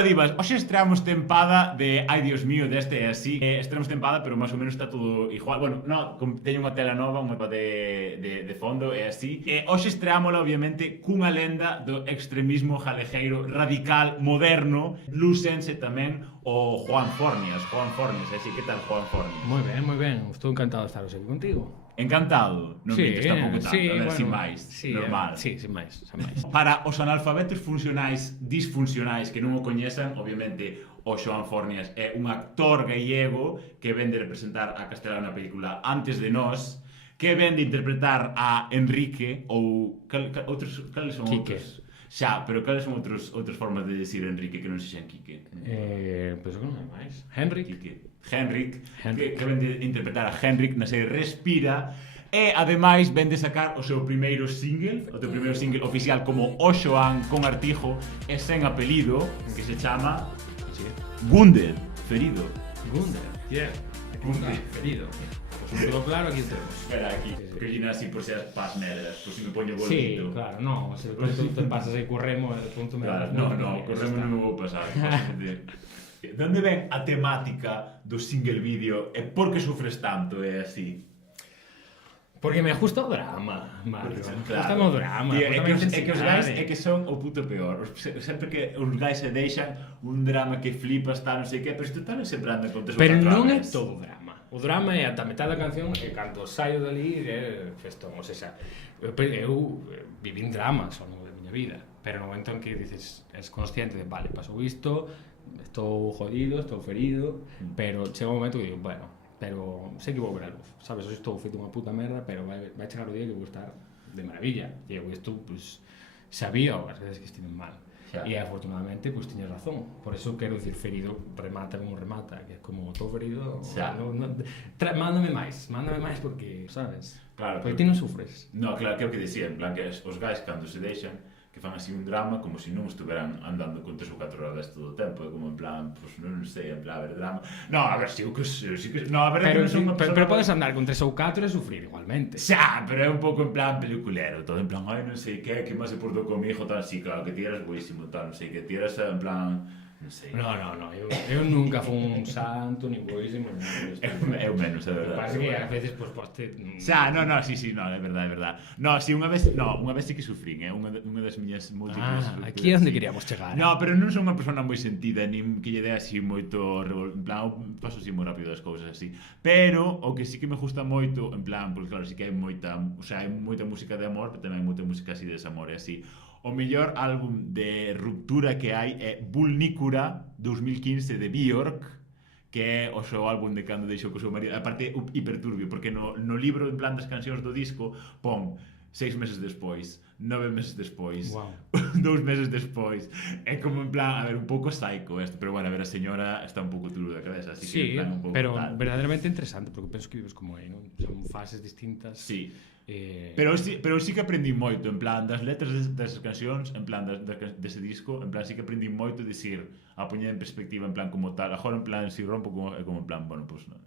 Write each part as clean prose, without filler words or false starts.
Ola divas, hoxe estreamos tempada de Ai Dios mío, deste é así. Estreamos tempada, pero máis ou menos está todo igual. Bueno, no, teño unha tela nova, un mapa de fondo, é así. Hoxe estreámola, obviamente, cunha lenda do extremismo jalejeiro radical, moderno, lucense tamén, o Juan Fornias. Así, que tal, Juan Fornias? Moi ben. Estou encantado de estar hoxe contigo. Encantado, non Sí, mintes tampouco tanto, sí, a ver, bueno, sin máis, sí, normal. Sí, sin máis. Para os analfabetos funcionais disfuncionais que non o coñezan, obviamente, o Xoán Fornias é un actor gallego que ven de representar a Castelao na película Antes de Nós, que ven de interpretar a Enrique ou cales son Quique. outros? Xa, pero cales son outras formas de decir Enrique que non sexan Quique? Penso que non hai máis. Henrik. Henrik. Que ven de interpretar a Henrik na serie Respira. E, ademais, ven de sacar o seu primeiro single, o teu primeiro single oficial como O Xoán con Artijo e sen apelido, que se chama Gunder, ferido. Gunder, yeah. Gunder. Ferido. Pues todo claro, aquí tenemos. Espera, aquí, que llena así por si as pas negras, por si me poño Sí, bonito. claro, no, se te pasas aí corremo, el punto me Claro, no, corremos non me vou pasar. De onde ven a temática do single vídeo e por que sufres tanto, é así? Porque me gusta o drama, Mario. Claro. Gusta o drama. Tío, é que os guys é que son o puto peor. Sempre que os guys se deixan un drama que flipas, tal, non sei que, pero isto tamén sempre anda con tres ou Pero catro non é aves. todo drama. O drama é ata metade da canción e cando saio dali é festón. O sea, eu vivín dramas ao longo da miña vida, pero no momento en que dices, es consciente de, vale, pasou isto, estou jodido, estou ferido, pero chega un momento que digo, bueno, pero sei que vou ver a luz, sabes? Hoxe estou feito unha puta merda, pero vai chegar o día que vou estar de maravilla. E eu isto, pues, sabía as veces que estiven mal. Xa. E afortunadamente, pues, tiñas razón. Por eso quero dicir, ferido remata como remata, que é como estou ferido, mándame máis porque, sabes? Claro, Porque ti non sufres. No, claro, que é o que dicía, en plan que os guys cando se deixan que fan así un drama como se non estuveran andando con 3 ou 4 horas todo o tempo, é como en plan, pues non sei, en plan, a ver, drama. No, a ver, si que no, a ver, Pero, que non son unha persona... pero podes andar con 3 ou 4 e sufrir igualmente. Xa, pero é un pouco en plan peliculero, todo en plan, ai, non sei que máis se portou comigo, tal, así, claro, que ti eras buísimo, tal, non sei, que ti eras en plan, non sei. No, eu nunca fui un santo, ni buísimo, ni nada. Eu menos, é verdade. Pasa que a veces, pues, poste... Xa, no, sí, no, é verdade. No, si, unha vez sí que sufrín, unha das miñas múltiples... Aquí é onde queríamos chegar. No, pero non son unha persona moi sentida, nin que lle dé así moito... En plan, paso así moi rápido as cousas así. Pero, o que sí que me gusta moito, en plan, porque claro, sí que hai moita... O sea, hai moita música de amor, pero tamén hai moita música así de desamor, e así. O mellor álbum de ruptura que hai é Vulnícura 2015 de Björk, que é o seu álbum de cando deixou co seu marido, aparte hiperturbio, porque no libro en plan das cancións do disco pon 6 meses despois, 9 meses despois, Wow. 2 meses despois, é como en plan, a ver, un pouco psycho esto, pero bueno, a ver, a señora está un pouco tulo da cabeza, así Sí, que en plan un pouco pero tal. verdadeiramente interesante, porque penso que vives como aí, non? Son fases distintas. Sí. Pero sí que aprendí moito, en plan, das letras desas cancións, en plan, dese disco, en plan, sí que aprendí moito de dicir, a poñer en perspectiva, en plan, como tal, agora, en plan, si rompo, como en plan, bueno, pues, non.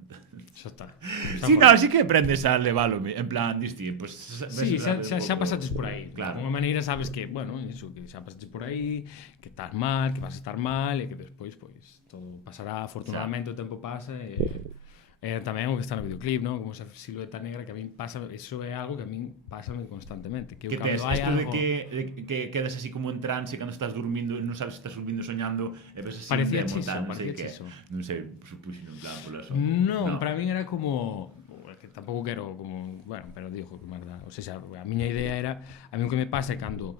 Xa está. Sí, no, sí que aprendes a leválo, en plan, diste, pues... Sí, xa pasaches por aí. Claro. De alguma maneira sabes que, bueno, iso, que xa pasaches por aí, que estás mal, que vas a estar mal, e que despois, pois, todo pasará, afortunadamente o tempo pasa, e tamén o que está no videoclip, ¿no? Como esa silueta negra que a min pasa, eso é algo que a min pasa constantemente, que eu Que cando tes, hai isto algo... de que quedas así como en trance cando estás dormindo, non sabes se estás dormindo soñando e ves así Parecía demo, chiso, tal, non sei parecía que. chiso. Non sei, supuxo en plan pola so. Non, para min era como... que tampouco quero como... Bueno, pero digo que merda. O sea, a miña idea era... A mí o que me pasa é cando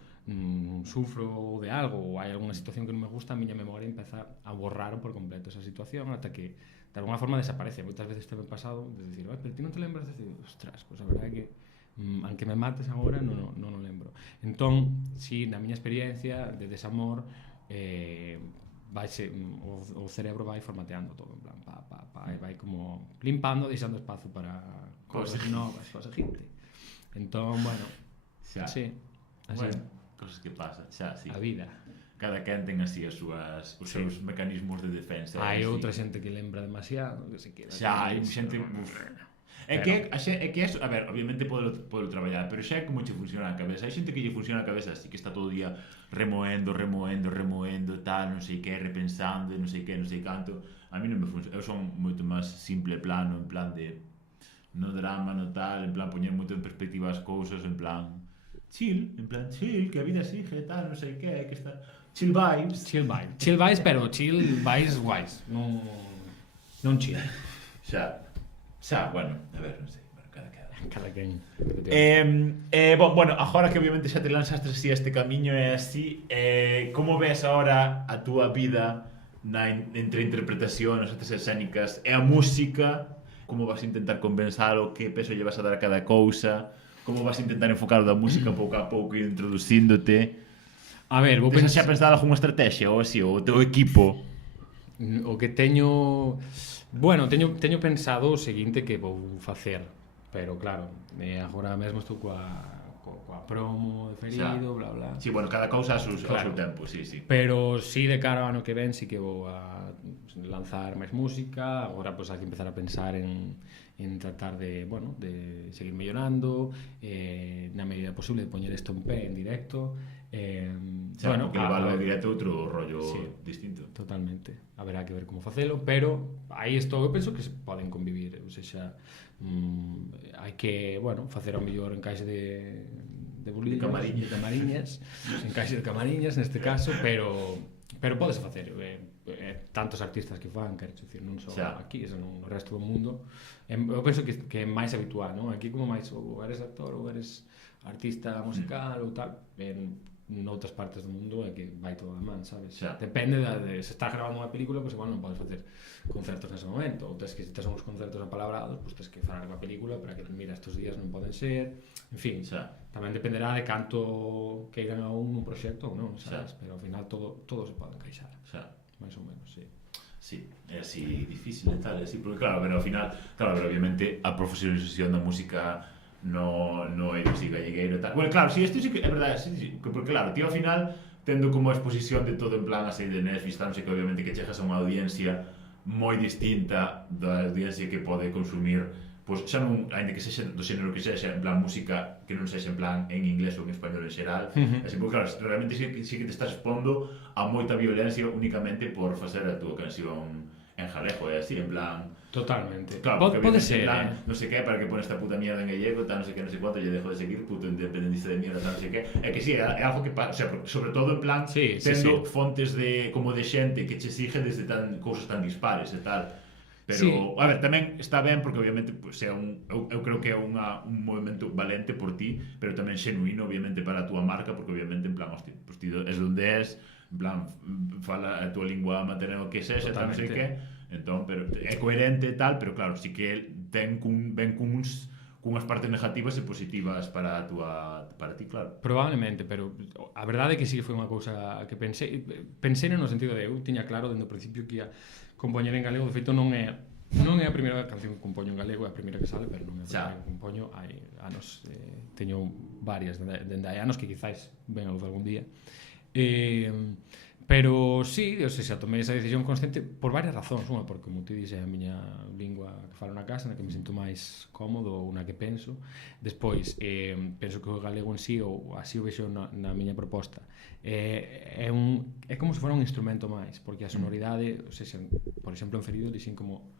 sufro de algo ou hai alguna situación que non me gusta, a miña memoria empeza a borrar por completo esa situación ata que de alguna forma desaparece. Moitas veces te me pasado de decir, pero ti non te lembras de decir, ostras, pues a verdade é que aunque me mates agora non o lembro. Entón, si na miña experiencia de desamor o cerebro vai formateando todo, en plan, e vai como limpando, deixando espazo para cosas novas, para a gente. Entón, bueno, Xa. sí, así. Bueno, cosas que pasan, xa, sí. A vida. Cada quen ten así os seus mecanismos de defensa. Hai así. outra xente que lembra demasiado, que se queda. Xa, hai xente... É que, é que eso, a ver, obviamente podo traballar, pero xa é como che funciona a cabeza. Hai xente que lle funciona a cabeza así, que está todo o día remoendo, tal, non sei que, repensando, non sei que, non sei canto. A mí non me funciona. Eu son moito máis simple plano, en plan de no drama, no tal, en plan poñer moito en perspectiva as cousas, en plan chill, que a vida sigue, tal, non sei que, que está chill vibes. Chill vibes, pero chill vibes guais. Non chill. Bueno, a ver, non sei, bueno, Cada quen. Bueno, agora que obviamente xa te lanzaste así a este camiño e así, como ves ahora a túa vida entre interpretación, as artes escénicas e a música? Como vas a intentar compensalo? Que peso lle vas a dar a cada cousa? Como vas a intentar enfocar da música pouco a pouco e introducíndote? A ver, vou pensar xa pensado algunha estrategia ou así, ou o teu equipo? O que teño... Bueno, teño pensado o seguinte que vou facer, pero claro, agora mesmo estou coa promo de ferido, bla bla. Sí, bueno, cada cousa ao seu tempo, sí. Pero sí, de cara ao ano que ven, sí que vou a lanzar máis música. Agora, pois, hai que empezar a pensar en tratar de, bueno, de seguir mellorando, na medida posible de poñer isto en pé, en directo. Bueno, que levarlo directo outro rollo distinto. Totalmente. Haberá que ver como facelo, pero aí estou, eu penso que se poden convivir, ou seja, hai que, bueno, facer ao mellor encaixe de buliñas, de camariñas, encaixe de camariñas neste caso, pero pódese facer, tantos artistas que fan, quero dicir, non só aquí, senón no resto do mundo. Eu penso que é máis habitual, non? Aquí como máis ou eres actor ou eres artista musical ou tal, noutras partes do mundo é que vai todo a man, sabes? Depende de se estás grabando unha película, pois igual non podes facer concertos nese momento, ou tes que, se tes uns concertos apalabrados, pois tes que falar coa película para que, mira, estes días non poden ser, en fin, tamén dependerá de canto queiran a un proxecto ou non, sabes? Pero ao final todo se pode encaixar, máis ou menos, sí. Sí, é así difícil e tal, así, porque claro, pero ao final, pero obviamente a profesionalización da música no é así gallegueiro e tal. Bueno, claro, isto sí que é verdade, sí, porque claro, ti ao final tendo como a exposición de todo en plan así de Netflix, non sei que obviamente que chegas a unha audiencia moi distinta da audiencia que pode consumir, pois xa non, ainda que sexa do xénero que sexa, en plan música que non sexa en plan en inglés ou en español en xeral, así, porque claro, realmente sí que te estás expondo a moita violencia únicamente por facer a túa canción en jalego, é así, en plan... Totalmente. Claro, pode ser, non sei que, para que pon esta puta mierda en gallego, tal, non sei que, non sei cuánto, lle dejo de seguir, puto independentista de mierda, tal, non sei que. É que sí, é algo que pasa, o sea, sobre todo en plan, tendo fontes de, como de xente que che exige desde cousas tan dispares e tal. Pero, a ver, tamén está ben, porque obviamente, pues, eu creo que é un movimento valente por ti, pero tamén xenuíno, obviamente, para a túa marca, porque obviamente, en plan, hostia, pues ti és onde és, en plan, fala a túa lingua materna o que sexa, tal, non sei que. Entón, pero é coherente e tal, pero claro, sí que ven cunhas partes negativas e positivas para ti, claro. Probablemente, pero a verdade é que sí que foi unha cousa que pensei no sentido de eu tiña claro dende o principio que ia compoñer en galego. De feito, non é a primeira canción que compoño en galego, é a primeira que sale, pero non é a primeira que compoño. Hai anos, teño varias dende hai anos que quizáis ven a luz algún día. Pero sí, o sea, tomei esa decisión consciente por varias razóns. Unha, porque, como ti dixe, é a miña lingua que falo na casa, na que me sinto máis cómodo ou na que penso. Despois, penso que o galego en sí, ou así o vexo na miña proposta, é como se fora un instrumento máis, porque a sonoridade, o sea, por exemplo, en Ferido dixen como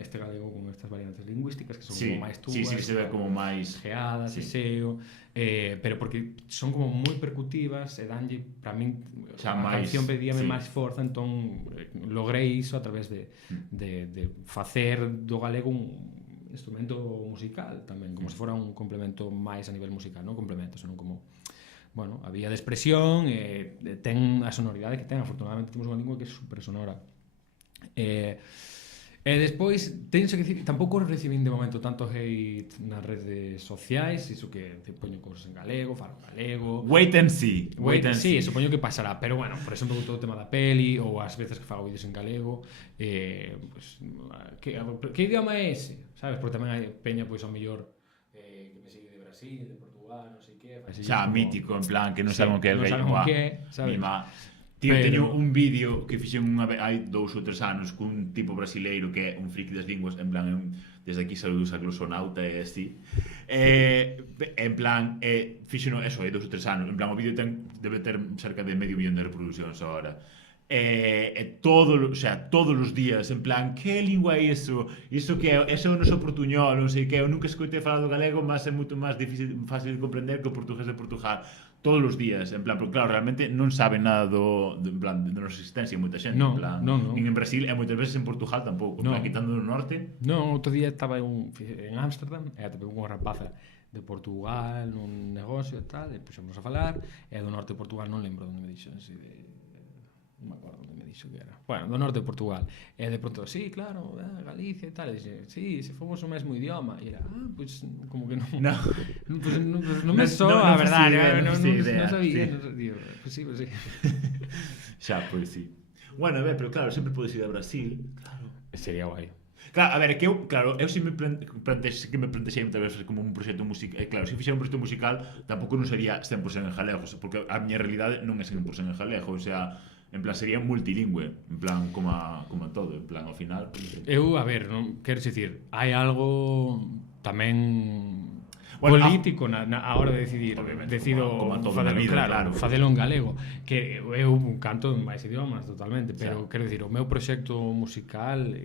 este galego con estas variantes lingüísticas que son como máis túas, que se ve como máis geadas, seseo, pero porque son como moi percutivas e danlle, para min, a canción pedíame máis forza, entón logrei iso a través de facer do galego un instrumento musical tamén, como se fora un complemento máis a nivel musical, non complemento, senón como, bueno, a vía de expresión, ten a sonoridade que ten. Afortunadamente temos unha lingua que é super sonora. E despois, tenso que dicir, tampouco recibín de momento tanto hate nas redes sociais, iso que te poño cousas en galego, falo galego. Wait and see. Sí, supoño que pasará, pero bueno, por exemplo, todo o tema da peli, ou as veces que fago vídeos en galego, pues, que idioma é ese? Sabes? Porque tamén hai peña, pois, ao mellor, que me sigue de Brasil, de Portugal, non sei que. Xa, mítico, en plan, que non saben o que é o galego. ¿sabes? Tío, Pero- teño un vídeo que fixen hai 2 ou 3 anos cun tipo brasileiro que é un friki das linguas, en plan, desde aquí saludos a glosonauta e así. En plan, fixeno eso, hai 2 ou 3 anos. En plan, o vídeo debe ter cerca de medio millón de reproduccións agora. O sea, todos os días, en plan, que lingua é iso? Iso que é, eso non so portuñol, non sei que, eu nunca escoitei falar do galego, mas é moito máis fácil de comprender que o portugués de Portugal. Todos os días, en plan, porque claro, realmente non saben nada en plan, de nosa existencia moita xente, No, en plan, no. nin en Brasil e moitas veces en Portugal tampouco, en No. plan, quitando do norte. Non, outro día estaba en Ámsterdam e atopei unha rapaza de Portugal nun negocio e tal, e puxemos a falar, e do norte de Portugal non lembro onde me dixo, así de... non me acordo onde me dixo que era. Bueno, do norte de Portugal. E de pronto, sí, claro, Galicia e tal, e dixe, sí, se fomos o mesmo idioma. E era, pues, como que non... No. Pues, non me soa, a verdade, non sabía, sí. non sabía. Pues sí, pues sí. Xa, pois sí. Bueno, a ver, pero claro, sempre podes ir a Brasil. Claro. Sería guai. Claro, a ver, é que eu, claro, eu se me plantexei moitas veces como un proxecto musical, claro, se fixera un proxecto musical, tampouco non sería 100% en galego, porque a miña realidade non é 100% en galego, o sea, en plan sería multilingüe, en plan como todo, en plan ao final. Eu, a ver, non quero dicir, hai algo tamén Bueno, político a hora de decidir, obviamente, decido como todo na vida, claro. facelo en galego, que eu canto en máis idiomas totalmente, pero quero dicir, o meu proxecto musical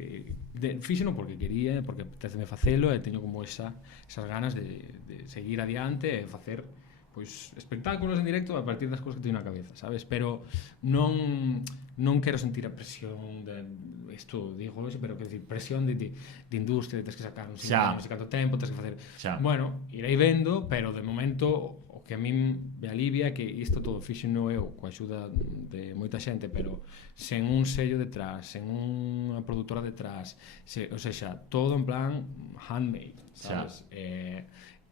fíxeno porque quería, porque apeteceme facelo e teño como esas ganas de seguir adiante e facer pois espectáculos en directo a partir das cousas que teño na cabeza, sabes? Pero non quero sentir a presión de isto, digo eso, pero quero dicir, presión de industria, tens que sacar un single, non sei canto tempo, tens que facer. Bueno, irei vendo, pero de momento o que a min me alivia é que isto todo fixeno eu coa axuda de moita xente, pero sen un sello detrás, sen unha produtora detrás, o sexa, todo en plan handmade, sabes?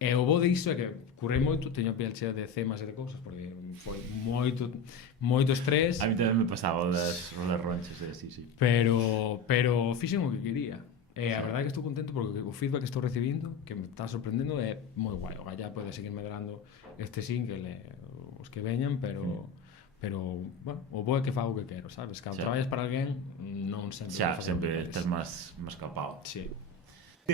E o bo diso é que currei moito, teño a piel chea de cemas e de cousas, porque foi moito estrés. A mí tamén me pasaba das rolas ronchas, sí. Pero fixen o que quería. E a verdade é que estou contento porque o feedback que estou recibindo, que me está sorprendendo, é moi guai. O Gallá pode seguir medrando este single os que veñan, pero bueno, o bo é que fago o que quero, sabes? Cando traballas para alguén, non sempre... sempre estás máis capado. Sí.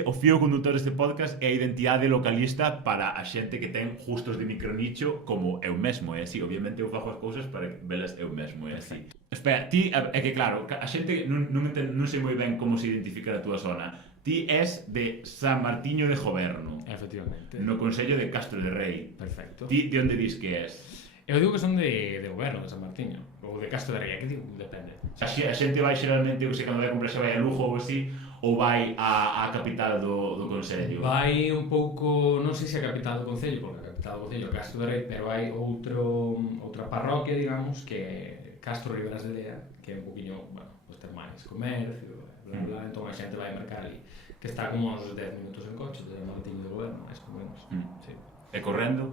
O fío conductor deste podcast é a identidade localista para a xente que ten justos de micronicho como eu mesmo, é así. Obviamente eu fago as cousas para que velas eu mesmo, é así. Espera, ti, é que claro, a xente non sei moi ben como se identifica a túa zona. Ti és de San Martiño de Joverno. Efectivamente. No Concello de Castro de Rei. Perfecto. Ti de onde dis que és? Eu digo que son de Goberno, de San Martiño, ou de Castro de Rei, que digo, depende. A xente vai xeralmente, eu sei, cando vai a comprar xa vai a Lugo ou así, ou vai á capital do Concello? Vai un pouco, non sei se a capital do Concello, porque a capital do Concello é Castro de Rei, pero hai outra parroquia, digamos, que é Castro Riberas de Lea, que é un poquinho, bueno, pues ter máis comercio, bla, entón a xente vai a mercar ali, que está como uns 10 minutos en coche, de Martiño de Goberno, máis ou menos. Sí. E correndo?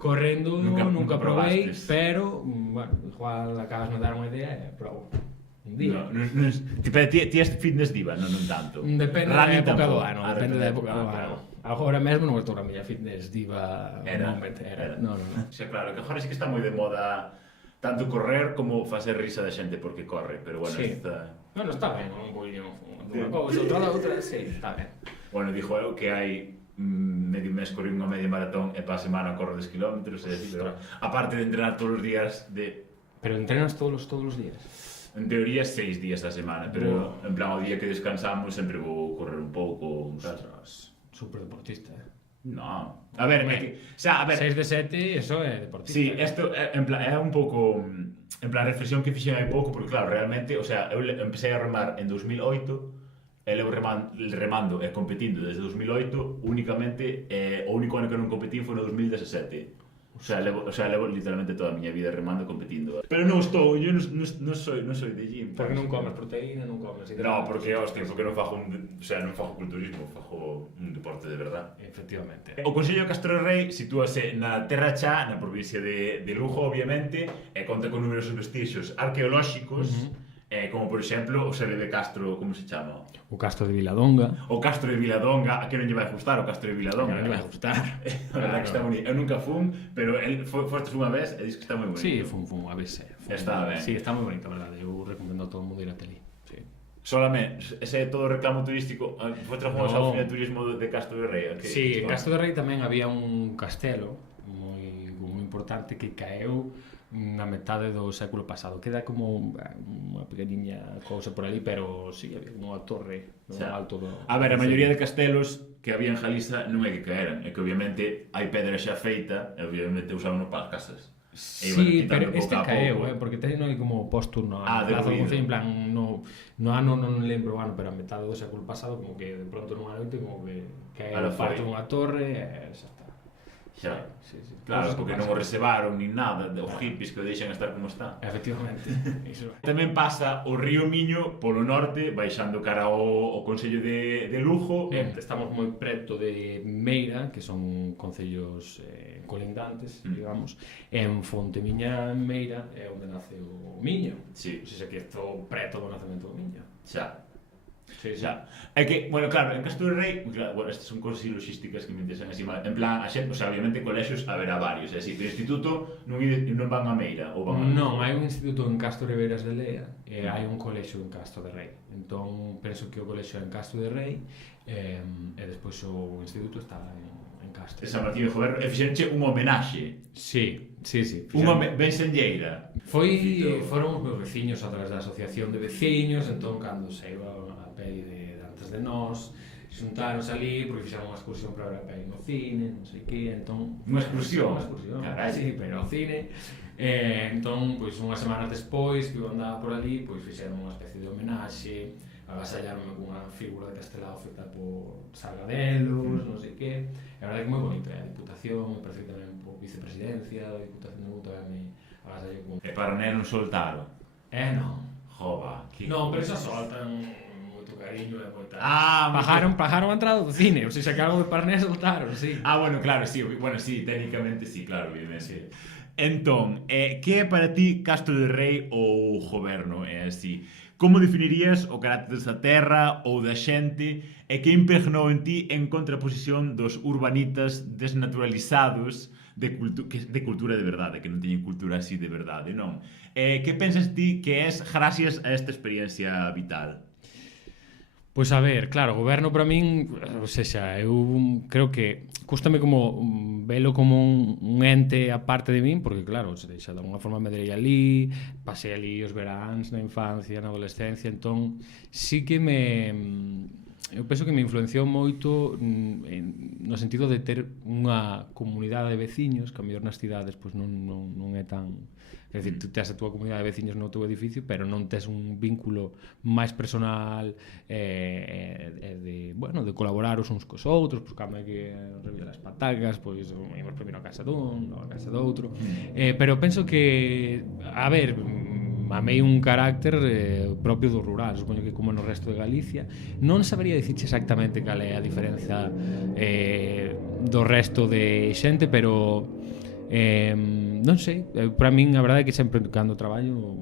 Correndo nunca provei, probastes. pero, bueno, igual acabas de dar unha idea e probo. Un día. Ti és fitness diva, non tanto. Depende da época do ano, depende da época do ano. Claro. Agora mesmo non estou na miña fitness diva. Era. No. Sí, claro, que agora sí que está moi de moda tanto correr como facer risa da xente porque corre, pero bueno, Sí. Bueno, está ben, un poquinho unha cousa, outra, sí, está ben. Bueno, dixo eu que hai medio mes corri unha media maratón e para a semana corro 10 km, pero aparte de entrenar todos os días Pero entrenas todos os días? En teoría 6 días a semana, pero en plan o día que descansamos sempre vou correr un pouco, Super deportista, No. A ver, o sea, a ver, 6 de 7, eso é deportista. sí, isto en plan é un pouco en plan reflexión que fixen hai pouco, porque claro, realmente, o sea, eu empecé a remar en 2008. E levo remando e competindo desde 2008, únicamente o único ano que non competín foi no 2017. O sea, levo literalmente toda a miña vida remando e competindo. Pero non estou, eu non soy de gym. Porque non comes proteína, non comes hidratos. No, porque, hostia, porque non fago non fago culturismo, fago un deporte de verdad. Efectivamente. O Concello de Castro de Rei sitúase na Terra Chá, na provincia de Lugo, obviamente, e conta con numerosos vestixios arqueolóxicos, Como por exemplo o Sele de Castro, como se chama? O Castro de Viladonga. O Castro de Viladonga, a que non lle vai gustar o Castro de Viladonga? Non lle vai gustar. A verdade que está bonito. Eu nunca fun, pero el fostes unha vez e dis que está moi bonito. Sí, fun a vez. Está ben. Sí, está moi bonito, a verdade. Eu recomendo a todo o mundo ir a Telí. Sí. Solamente, ese é todo o reclamo turístico. Fostes algunha ao fin de turismo de Castro de Rei? Sí, en Castro de Rei tamén había un castelo moi importante que caeu na metade do século pasado. Queda como unha pequeniña cousa por ali, pero sí, había unha torre no alto do... A ver, a maioría de castelos que había en Galiza non é que caeran, é que obviamente hai pedra xa feita e obviamente usaban para as casas. Sí, pero este caeu, porque ten aí como póstur no Plaza do Concello, en plan, no ano non lembro o ano, pero a metade do século pasado, como que de pronto nunha noite, como que caeu parte dunha torre e xa está. Xa, claro, porque non o reservaron nin nada, os hippies que o deixan estar como está. Efectivamente. Tamén pasa o río Miño polo norte, baixando cara ao Concello de Lugo. Estamos moi preto de Meira, que son concellos colindantes, digamos, en Fontemiña, en Meira, é onde nace o Miño. Sí. O sea, que estou preto do nacemento do Miño. Xa. Sí, sí. Xa. É que, bueno, claro, en Castro de Rei, claro, bueno, estas son cosas logísticas que me interesan así, en plan, a xente, o sea, obviamente colexios haberá varios, é así, pero instituto non van a Meira ou van a... Non, hai un instituto en Castro de Veras de Lea e hai un colexio en Castro de Rei. Entón, penso que o colexio é en Castro de Rei e despois o instituto está en Castro. San Martín de Joverro, e fixeronche unha homenaxe. Sí. Unha ben senlleira. Foron os meus veciños a través da asociación de veciños, entón, cando se iba a peli de Antes de Nós, xuntáronse ali, porque fixeron unha excursión para ver a peli no cine, non sei que, entón... Unha excursión? Unha excursión, sí, pero ao cine. Entón, pois, unhas semanas despois, que eu andaba por ali, pois fixeron unha especie de homenaxe, agasallaronme cunha figura de Castelao feita por Sargadelos, non sei que. A verdade é que moi bonito, a Diputación, me parece que tamén por Vicepresidencia da Diputación de Lugo tamén me agasallei con... E para non soltaron? Non. Jova, que... Non, pero xa soltan moito cariño e moita... Pagaron a entrada do cine, ou se sacaron de Parné soltaron, sí. Bueno, claro, sí, técnicamente sí, claro, obviamente. Entón, que é para ti Castro de Rei ou Goberno, é así? Como definirías o carácter desta terra ou da xente e que impregnou en ti en contraposición dos urbanitas desnaturalizados de cultura de verdade, que non teñen cultura así de verdade, non? Que pensas ti que és gracias a esta experiencia vital? Pois a ver, claro, o goberno para min, ou sexa, eu creo que cústame como velo como un ente aparte de min, porque claro, sexa, de alguna forma me derei ali, pasei ali os veráns na infancia, na adolescencia, entón sí que eu penso que me influenciou moito no sentido de ter unha comunidade de veciños, que a mellor nas cidades pois non é tan... É dicir, tú tes a túa comunidade de veciños no teu edificio, pero non tes un vínculo máis personal de colaborar os uns cos outros, pois cando hai que revirar as patacas, pois imos primeiro a casa dun, a casa do outro. Pero penso que, a ver, mamei un carácter propio do rural, supoño que como no resto de Galicia. Non sabería dicirche exactamente cal é a diferenza do resto de xente, pero non sei, para min a verdade é que sempre cando traballo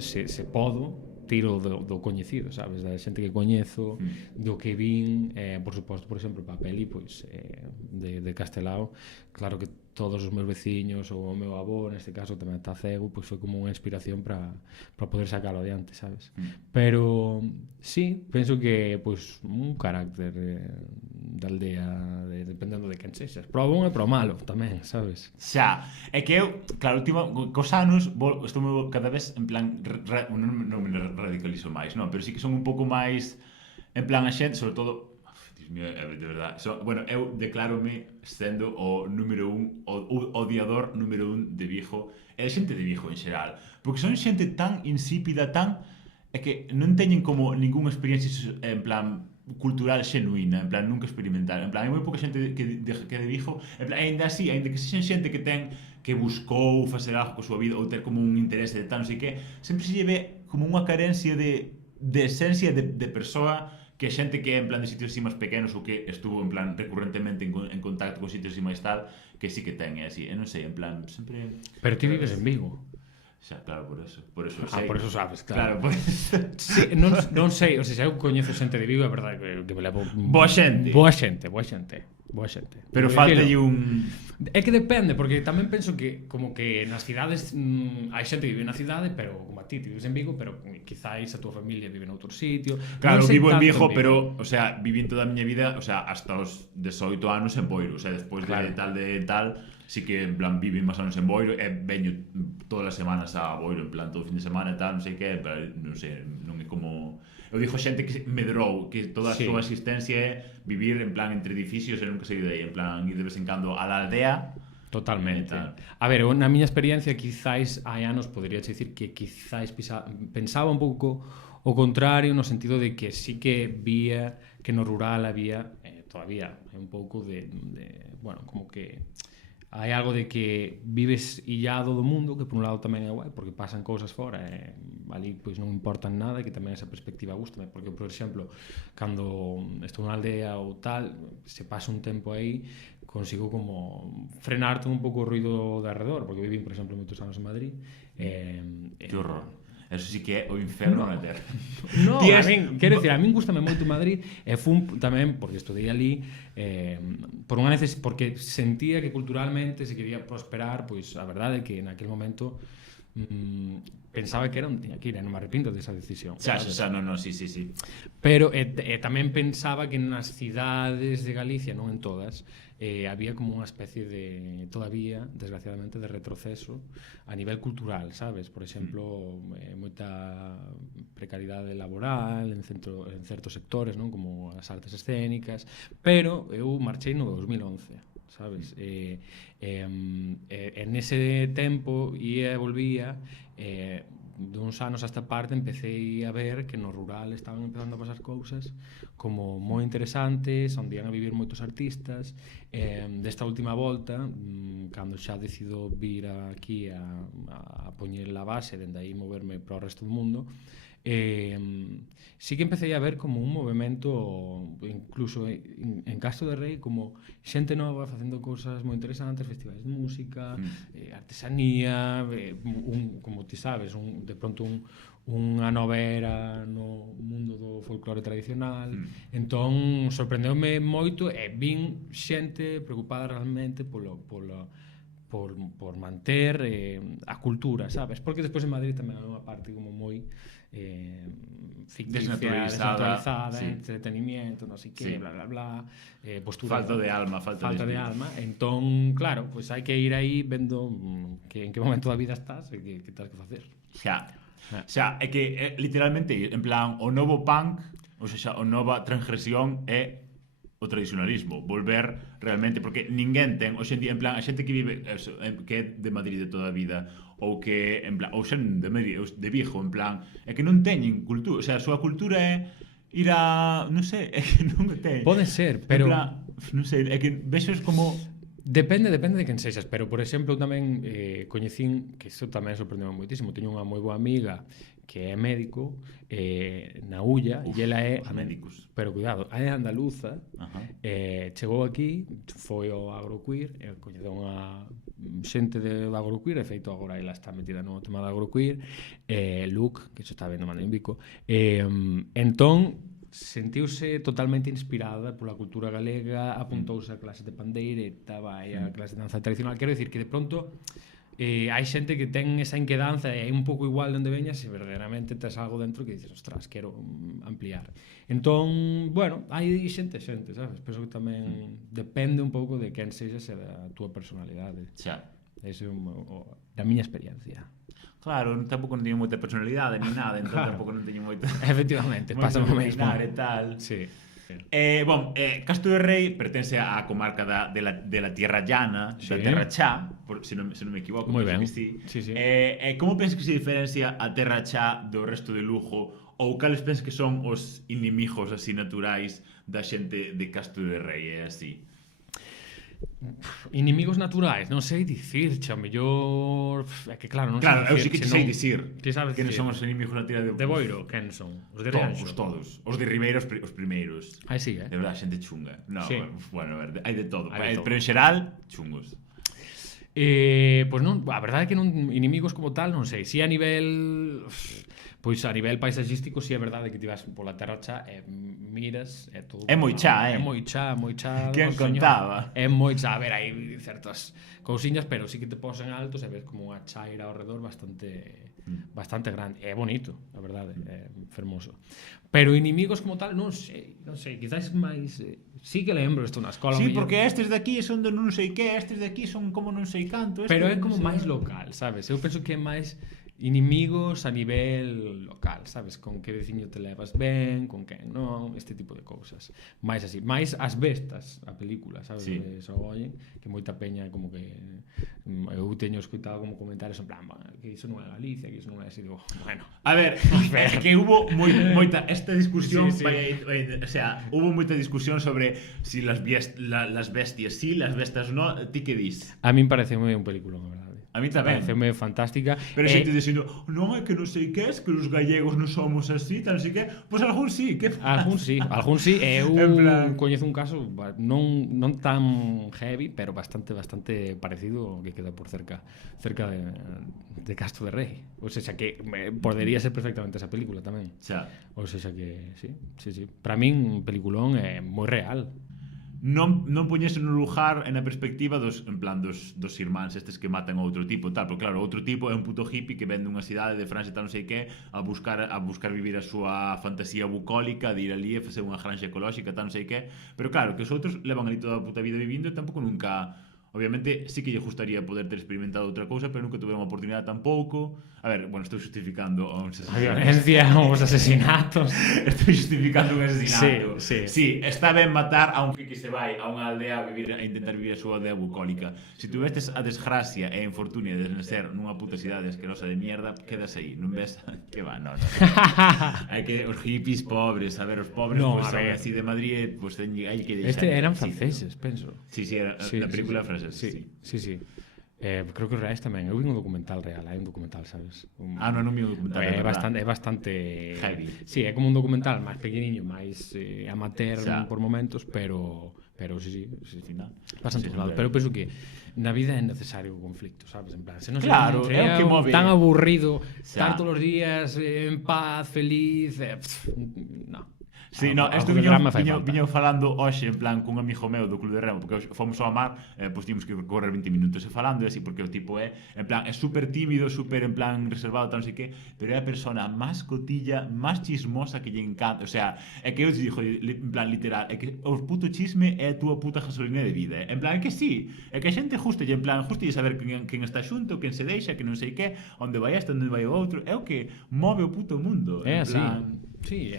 se podo tiro do coñecido, sabes, da xente que coñezo, do que vin, por suposto, por exemplo, para a peli, pois, de Castelao, claro que todos os meus veciños ou o meu avó, neste caso tamén está cego, pois foi como unha inspiración para poder sacalo adiante, sabes? Pero sí, penso que pois un carácter da aldea, dependendo de quen sexas, pro bon e pro malo tamén, sabes? Xa, é que eu, claro, cos anos estou cada vez en plan non me radicalizo máis, non, pero sí que son un pouco máis en plan a xente, sobre todo de verdade, bueno, eu declárome sendo o número un, o odiador número un de Vigo e de xente de Vigo en xeral, porque son xente tan insípida, é que non teñen como ningunha experiencia en plan cultural xenuína, en plan nunca experimental, en plan hai moi pouca xente que de Vigo, en plan ainda así, ainda que sexen xente que buscou facer algo coa súa vida ou ter como un interese de tal, non sei que, sempre se lle ve como unha carencia de esencia de persoa, que xente que é en plan de sitios así máis pequenos ou que estuvo en plan recurrentemente en contacto con sitios así máis tal, que sí que ten, é así, non sei, en plan, sempre... Pero ti vives en Vigo. Xa, claro, por eso Ah, sei. por eso sabes, Claro, claro. Sí, non sei, o sea, eu coñezo xente de Vigo, é verdade que me levo Boa xente. Boa xente. Pero Vou faltalle dicilo. un... É que depende, porque tamén penso que como que nas cidades hai xente que vive na cidade, pero como a ti vives en Vigo, pero quizáis a tua familia vive noutro sitio. Claro, Non sei vivo en tanto Vigo, pero, o sea, vivín toda a miña vida, o sea, hasta os 18 anos en Boiro, o sea, despois Claro. de tal, sí que, en plan, vivín máis anos en Boiro, e veño todas as semanas a Boiro, en plan, todo fin de semana e tal, non sei que, pero, non sei, non é como... Eu dixo xente que medrou, que toda a Sí. súa existencia é vivir, en plan, entre edificios, e nunca saí de aí, en plan, ir de vez en cando a la aldea. Totalmente. Tal. A ver, eu, na miña experiencia, quizáis hai anos podería dicir que quizáis pensaba un pouco o contrario, no sentido de que sí que vía que no rural había todavía un pouco de bueno, como que hai algo de que vives illado do mundo, que por un lado tamén é guai, porque pasan cousas fora e ali pois non importan nada, que tamén esa perspectiva gústame, porque por exemplo, cando estou na aldea ou tal, se pasa un tempo aí, consigo como frenarte un pouco o ruido de alrededor, porque vivín, por exemplo, moitos anos en Madrid. Que horror. Eso sí que é o inferno na terra. No, Tías- a min, quero dicir, a min gustame moito Madrid e fun tamén, porque estudei ali por unha porque sentía que culturalmente se quería prosperar, pois a verdade é que naquele momento pensaba que era onde tiña que ir, e non me arrepinto desa decisión. Xa, no, sí. Pero tamén pensaba que nas cidades de Galicia, non en todas, había como unha especie de, todavía, desgraciadamente, de retroceso a nivel cultural, sabes? Por exemplo, moita precariedade laboral en certos sectores, non? Como as artes escénicas, pero eu marchei no 2011, sabes? En ese tempo ia e volvía, duns anos a esta parte empecé a ver que no rural estaban empezando a pasar cousas como moi interesantes, onde ian a vivir moitos artistas. Desta última volta, cando xa decido vir aquí a poñer a base, dende aí moverme para o resto do mundo, sí que empecé a ver como un movimento, incluso en Castro de Rei, como xente nova facendo cousas moi interesantes, festivais de música, artesanía, como ti sabes, de pronto unha nova era no mundo do folclore tradicional. Entón, sorprendeume moito e vin xente preocupada realmente por manter a cultura, sabes? Porque despois en Madrid tamén hai unha parte como moi ficticia, desnaturalizada, sí. entretenimiento, non sei que, Sí. bla, bla, bla, postura... Falta de alma, falta de espírito. alma. Entón, claro, pues hai que ir aí vendo en que momento da vida estás e que tens que facer. Xa, é que literalmente, en plan, o novo punk, ou seja, a nova transgresión é o tradicionalismo, volver realmente, porque ninguén ten, hoxe en día, en plan, a xente que vive, que é de Madrid de toda a vida, ou que, en plan, ou xa de Madrid, ou de Vigo, en plan, é que non teñen cultura, o sea, a súa cultura é ir a, non sei, é que non o ten. Pode ser, pero... En plan, non sei, é que vexos como... Depende de quen sexas, pero, por exemplo, tamén coñecín, que isto tamén sorprendeu moitísimo, teño unha moi boa amiga que é médico na Ulla, e ela é... Os médicos. Pero cuidado, é andaluza, chegou aquí, foi ao agroqueer, coñeceu unha xente de agroqueer, e feito agora ela está metida no tema da agroqueer, Luke, que se está vendo Mano en Vico, entón sentiuse totalmente inspirada pola cultura galega, apuntouse a clase de pandeira e estaba aí a clase de danza tradicional. Quero dicir que de pronto hai xente que ten esa inquedanza e é un pouco igual de onde veñas e verdadeiramente tes algo dentro que dices, ostras, quero ampliar. Entón, bueno, hai xente, sabes? Penso que tamén depende un pouco de quen sexas e da túa personalidade. Xa. Ese é da miña experiencia. Claro, tampouco non teño moita personalidade ni nada, entón Claro. tampouco non teño moita... Efectivamente, pasa o mesmo. E tal. Sí. Castro de Rei pertence á comarca de la Tierra Llana, Sí. da Terra Chá, se non me equivoco. Moi ben. penso que sí. Sí. Como pensas que se diferencia a Terra Chá do resto de Lugo, ou cales pensas que son os inimigos así naturais da xente de Castro de Rei, é así? Inimigos naturais, non sei dicir, xa mellor... É que claro, non Claro, eu sei sí que te sei dicir. Ti sabes que non dicir? son os inimigos naturais De Boiro, quen son? Os de Rianxo? Todos. Os de Ribeira, os primeiros. Aí sí, De verdade, xente chunga. No, Sí. bueno, a ver, hai de todo. Hai de todo. Pero en xeral, chungos. Pois non, a verdade é que non inimigos como tal, non sei. Si a nivel pois a nivel paisaxístico si é verdade que ti vas pola terra xa e miras é todo. É moi chá, É moi chá. Quen contaba? É moi chá, a ver, hai certas cousiñas, pero sí que te pos en alto, se ves como unha chaira ao redor bastante grande. É bonito, a verdade, é fermoso. Pero inimigos como tal, non sei, quizás máis sí que lembro isto na escola. Sí, porque estes de aquí son de non sei que, estes de aquí son como non sei canto. Pero é como máis local, sabes? Eu penso que é máis inimigos a nivel local, sabes? Con que veciño te levas ben, con quen non, este tipo de cousas. Máis así, máis as bestas, a película, sabes? Sí. Eso oyen, que moita peña como que eu teño escoitado como comentarios en plan, que iso non é Galicia, que iso non é así, digo, bueno. A ver, é que hubo moita esta discusión, Sí. o sea, hubo moita discusión sobre si las bestias sí, las bestas no, ti que dis? A min parece moi un película, a verdade. A mí tamén. Pareceme fantástica. Pero xente dicindo, non é que non sei que es, que os gallegos non somos así, tal, non sei que. Pois algún sí, que Algún sí. Eu coñezo un caso non tan heavy, pero bastante parecido que queda por cerca de Castro de Rei. O sea, que podería ser perfectamente esa película tamén. Xa. O sea, que sí. Para min, peliculón é moi real. Non poñese no lugar e na perspectiva dos irmáns estes que matan outro tipo, tal, porque claro, outro tipo é un puto hippie que vende unha cidade de Francia tal non sei que a buscar vivir a súa fantasía bucólica de ir ali e facer unha granja ecolóxica tal non sei que, pero claro, que os outros levan ali toda a puta vida vivindo e tampouco nunca. Obviamente, sí que lle gustaría poder ter experimentado outra cousa, pero nunca tuveron a oportunidade tampouco. A ver, bueno, estou justificando a violencia, os asesinatos. Estou justificando un asesinato. Sí, está ben matar a un que se vai a unha aldea a intentar vivir a súa aldea bucólica. Se tuvestes a desgracia e a infortunia de nacer nunha puta cidade asquerosa de mierda, quedas aí, non ves? Que va, non. Hai que os hippies pobres, a ver, os pobres no, pues, son así de Madrid, pues hai que deixar. Eran franceses, penso. Sí, era na película francesa. Sí. Creo que os reais tamén. Eu vi un documental real, hai un documental, sabes? Non vi un documental. É bastante heavy. Sí, é como un documental máis pequeniño, máis amateur por momentos, pero sí. Pasan todos lados. Pero penso que na vida é necesario o conflicto, sabes? En plan, se non claro, é o que move. Tan aburrido, estar todos os días en paz, feliz, no. Sí, isto viño falando hoxe en plan cun amigo meu do Club de Remo, porque fomos ao mar, pois tínhamos que correr 20 minutos falando así, porque o tipo é en plan, é super tímido, super en plan reservado, tal non sei que, pero é a persona máis cotilla, máis chismosa que lle encanta, o sea, é que eu te dixo en plan literal, é que o puto chisme é a túa puta gasolina de vida, en plan, é que sí, é que a xente justa lle en plan, justa lle saber quen está xunto, quen se deixa, que non sei que, onde vai este, onde vai o outro, é o que move o puto mundo, é así. Plan, sí,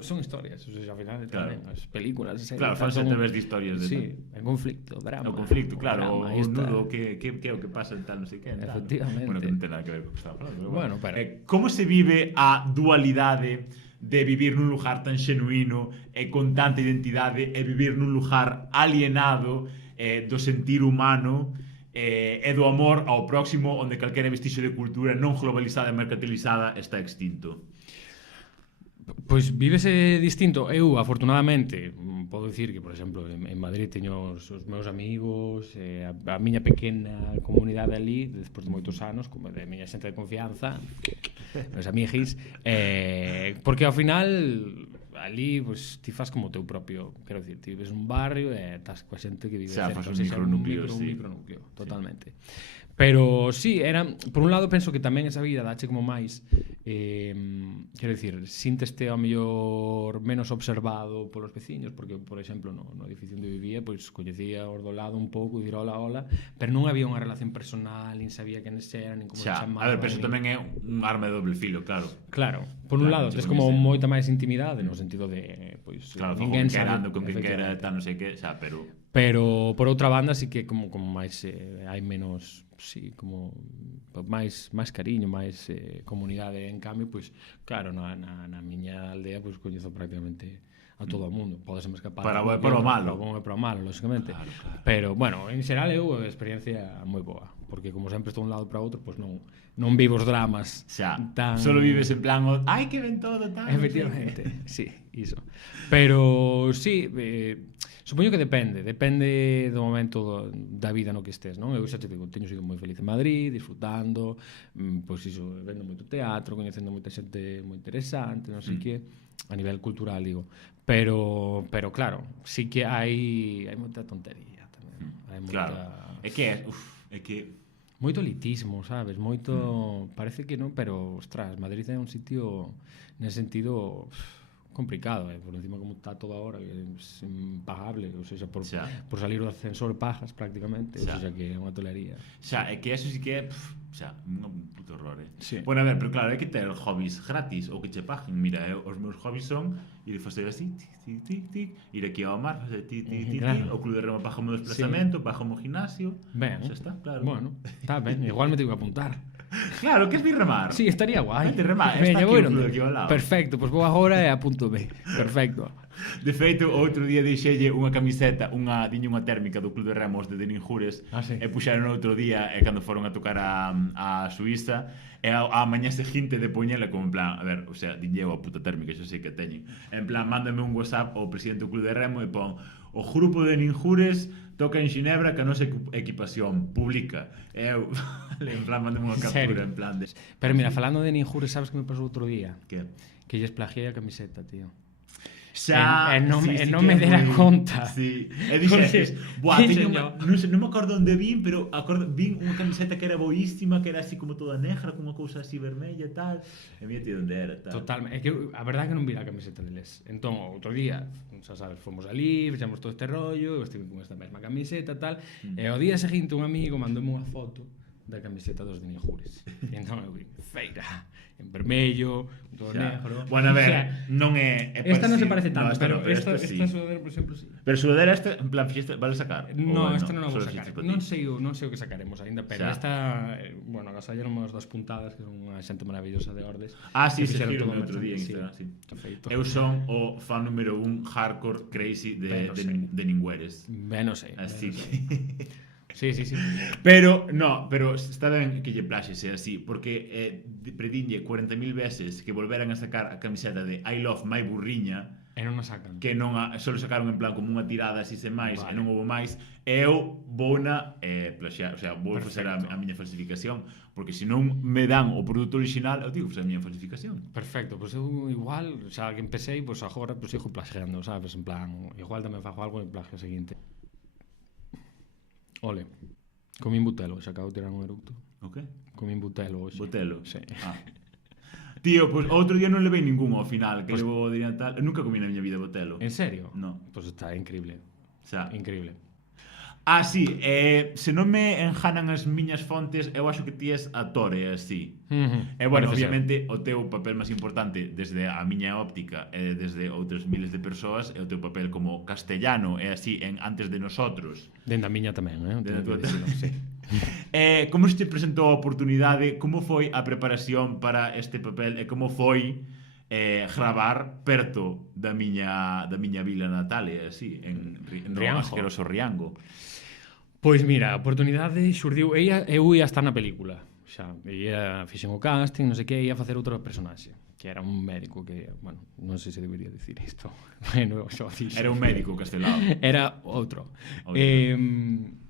son historias, o sea, ao final tamén as películas, claro, fanse a través de historias de sí, en conflicto, drama. O conflicto, claro, drama, o nudo que é o que pasa en tal, non sei que. Efectivamente. Bueno, que non ten nada que ver co que estaba falando, pero bueno, pero como se vive a dualidade de vivir nun lugar tan xenuíno e con tanta identidade e vivir nun lugar alienado do sentir humano e do amor ao próximo, onde calquera vestixo de cultura non globalizada e mercantilizada está extinto? Pois vívese distinto. Eu, afortunadamente, podo dicir que, por exemplo, en Madrid teño os meus amigos, a miña pequena comunidade ali, despois de moitos anos, como de miña xente de confianza, os amiguis, porque ao final ali, pois, ti fas como o teu propio, quero dicir, ti vives un barrio e estás coa xente que vive cerca, un micronúcleo, totalmente. Pero sí, por un lado penso que tamén esa vida dache como máis, quero dicir, sínteste ao mellor menos observado polos veciños, porque, por exemplo, no edificio onde vivía, pois coñecía os do lado un pouco, dicir hola, pero non había unha relación personal, nin sabía quen eran, nin como se chamaban. A ver, pero eso tamén é un arma de doble filo, claro. Claro, por un lado, tes como moita máis intimidade, no sentido de, pois, ninguén sabe con quen quera, tal, non sei que, xa, pero por outra banda sí que como máis hai menos, sí, como máis cariño, máis comunidade. En cambio, pois claro, na miña aldea pois coñezo prácticamente a todo o mundo. Podesme escapar para o malo, lógicamente. Claro. Pero bueno, en xeral eu experiencia moi boa, porque como sempre estou un lado para outro, pois non vivo os dramas tan... Solo vives en plan, ai que ven todo tal. Efectivamente, sí, iso. Pero sí, Supoño que depende do momento da vida no que estés, non? Eu xa te digo, teño sido moi feliz en Madrid, disfrutando, pois iso, vendo moito teatro, coñecendo moita xente moi interesante, non sei que, a nivel cultural, digo. Pero claro, sí que hai moita tontería tamén. Hai moita... Claro. É que moito elitismo, sabes? Moito... Parece que non, pero, ostras, Madrid é un sitio, nese sentido, complicado, por encima como está todo agora, que é impagable, ou seja, por salir do ascensor pagas prácticamente, ou seja, que é unha tolería. Xa, é que eso sí que é, un puto horror, Sí. Bueno, a ver, pero claro, hai que ter hobbies gratis ou que che paguen. Mira, os meus hobbies son ir facer así, tic, tic, tic, ir aquí ao mar, facer tic, tic, tic, Claro. o club de remo paga o meu desplazamento, paga o meu gimnasio. Ben, Xa está, claro. bueno, está ben, igual me tengo que apuntar. Claro, que es vir remar? Sí, estaría guai. Vente remar, está Veña, aquí bueno, o club aquí ao lado. perfecto, pois vou agora e apúntome. Perfecto. De feito, outro día deixelle unha camiseta, diña unha térmica do Club de Remos de Deninjures, Sí. e puxaron outro día, cando foron a tocar a Suíza, e a mañá seguinte de poñela como en plan, a ver, o sea, diñe a puta térmica, xa sei que teñen. En plan, mándame un WhatsApp ao presidente do Club de Remo e pon: o grupo de Deninjures toca en Xinebra que a nosa equipación publica. E eu, en plan, mándame unha captura, en plan de... Pero mira, falando de ninjures, sabes que me pasou outro día? Que? Que lles plagiei a camiseta, tío. Xa, non sí, non me dera conta. Sí. E dixes, buah, Sí, teño señor. non me acordo onde vin, pero vin unha camiseta que era boísima, que era así como toda negra, con unha cousa así vermella e tal. E mira ti onde era, tal. Totalmente. É que a verdade é que non vi a camiseta deles. Entón, outro día, xa sabes, fomos ali, fixemos todo este rollo, eu estive con esta mesma camiseta e tal, e ao día seguinte un amigo mandoume unha foto da camiseta dos Deninjures. E entón eu vi, feira, en vermello, todo negro. Bueno, a ver, O sea, non é esta non se parece no, tanto, esta pero no, esta sí. sudadera, por exemplo, sí. Pero sudadera esta, en plan, fixeste, vale sacar? No, Ou esta non a vou solo sacar. fixeste para ti? Non sei o que sacaremos aínda, pero Xa. esta, bueno, agasalleron as das puntadas, que son unha xente maravillosa de Ordes. Ah, sí, que se fixeron fixeron todo o outro día en merchandising. Instagram, sí. Está feito. Eu son o fan número 1 hardcore crazy Ben, no sei. de Ningüeres. Ben, non sei. Así ben, non que... sei. Sí. Pero está ben que lle plaxese así, porque predinlle 40.000 veces que volveran a sacar a camiseta de I love my burriña, E non nos sacan. que non só sacaron en plan como unha tirada así sen máis, Vale. e non houve máis, e eu vouna plaxear, o sea, vou facer a miña falsificación, porque se non me dan o produto original, eu digo facer a miña falsificación. Perfecto, pois eu igual, xa que empecé, pois agora pois sigo plagiando, sabes, en plan, igual tamén fago algo en plagio seguinte. Ole, comín butelo, xa acabo de tirar un eructo. O que? Comín butelo hoxe. Botelo? Sí. Ah. Tío, pois outro día non levei ningún ao final, que levo de tal. Nunca comí na miña vida botelo. En serio? No. Pois está increíble. O sea, Increíble. Ah, sí, se non me enjanan as miñas fontes, eu acho que ti és actor e así. E bueno, Parece obviamente, o teu papel máis importante desde a miña óptica e desde outros miles de persoas é o teu papel como castellano e así en Antes de Nosotros. Dende a miña tamén, Dende a tua sí. Como se te presentou a oportunidade? Como foi a preparación para este papel? E como foi gravar perto da miña vila natal e así, en Rianjo. asqueroso Riango? Pois mira, a oportunidade xurdiu, eu ia estar na película, xa, fixen o casting, non sei que, ia facer outro personaxe, que era un médico que, bueno, non sei se debería dicir isto. Bueno, xo dixo. Era un médico castelao. Era outro. Outro.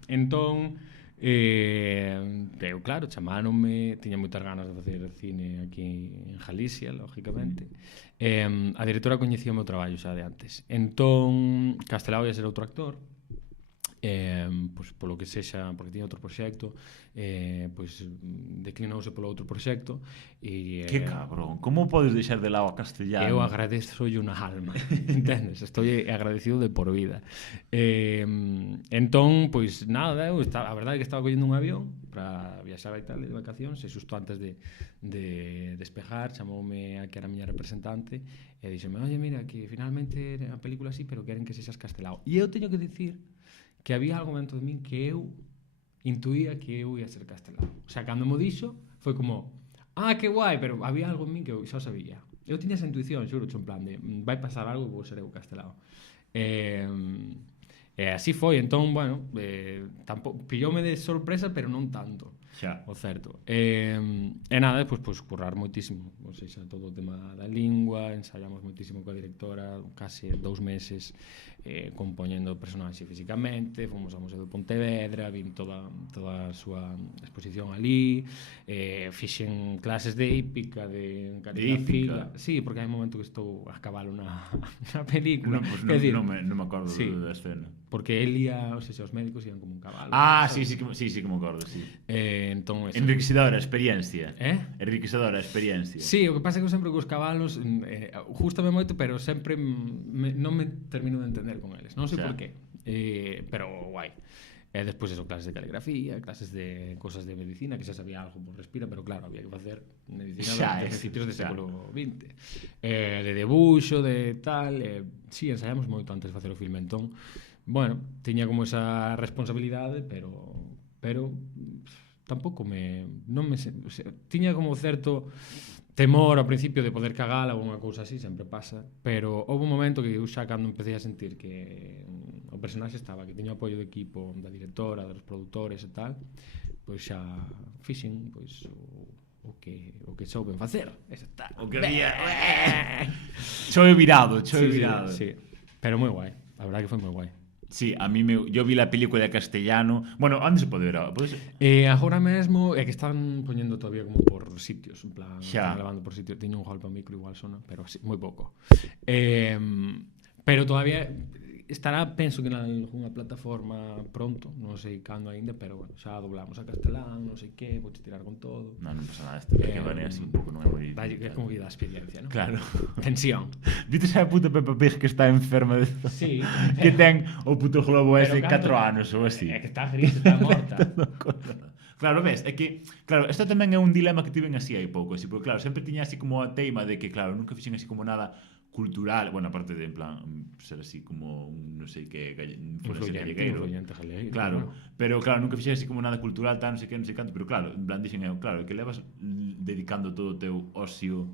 Entón, eu, claro, chamáronme, tiña moitas ganas de facer cine aquí en Galicia, lógicamente. A directora coñecía o meu traballo xa de antes. Entón, Castelao ia ser outro actor, pois polo que sexa, porque tiña outro proxecto, pois declinouse polo outro proxecto e Que cabrón, como podes deixar de lado a castellano? eu agradezo unha alma, entendes? Estou agradecido de por vida. Entón, pois nada, a verdade é que estaba collendo un avión para viaxar a Italia de vacacións e xusto antes de despejar chamoume a que era a miña representante e dixeme, oye, mira, que finalmente a película así, pero queren que sexas Castelao. E eu teño que dicir que había algo dentro de min que eu intuía que eu ia ser Castelao. O sea, cando mo dixo, foi como, que guai, pero había algo en min que eu xa sabía. Eu tiña esa intuición, xuro, en plan de, vai pasar algo e vou ser eu Castelao. E así foi, entón, bueno, pilloume de sorpresa, pero non tanto. Xa. O certo. E nada, pois currar moitísimo. O sea, todo o tema da lingua, ensaiamos moitísimo coa directora, case 2 meses compoñendo o personaxe físicamente, fomos ao Museo de Pontevedra, vin toda a súa exposición ali, fixen clases de hípica, de caligrafía. Sí, porque hai un momento que estou a cabalo na película. Pues non me acordo da escena. Porque él ia, o sea, os médicos iban como un cabalo. Sí que me acordo, sí. Entón, enriquecedora experiencia. Enriquecedora experiencia. Sí, o que pasa é que eu sempre cos cabalos gústame moito, pero sempre non me termino de entender con eles. Non sei por qué. Pero guai. E despois eso, clases de caligrafía, clases de cosas de medicina, que xa sabía algo por Respira, pero claro, había que facer medicina de principios do século XX. De debuxo, de tal, sí, ensaiamos moito antes de facer o filme, entón, bueno, tiña como esa responsabilidade, pero tampouco non me o sea, tiña como certo temor ao principio de poder cagar alguna cousa así, sempre pasa, pero houve un momento que eu xa cando empecé a sentir que o personaxe estaba, que tiña apoio do equipo, da directora, dos produtores e tal, pois xa fixen pois o que souben facer, esa tal. O que había chove virado. Sí, pero moi guai, a verdade que foi moi guai. Sí, yo vi la película de castellano. Bueno, onde se pode ver? Agora mesmo é que están poñendo todavía como por sitios, en plan, están grabando por sitios. Tiño un golpe ao micro igual sona, pero así, moi pouco. Pero todavía estará, penso que en algunha plataforma pronto, non sei cando aínda, pero bueno, xa doblamos a castelán, non sei que, vou tirar con todo. Non pasa nada, isto que vane así un pouco, non é moi... É como vida a experiencia, non? Claro. Tensión. Viste esa puta Peppa Pig que está enferma de... Sí. Que ten o puto globo ese 4 anos ou así. É que está gris, está morta. Claro, ves, é que, claro, isto tamén é un dilema que tiven así hai pouco, así, porque claro, sempre tiña así como a teima de que, claro, nunca fixen así como nada cultural, bueno, aparte de, en plan, ser así como un, non sei que, influyente gallegueiro. Claro, pero claro, nunca fixen así como nada cultural, tal, non sei que, non sei canto, pero claro, en plan, dixen eu, claro, que levas dedicando todo o teu ocio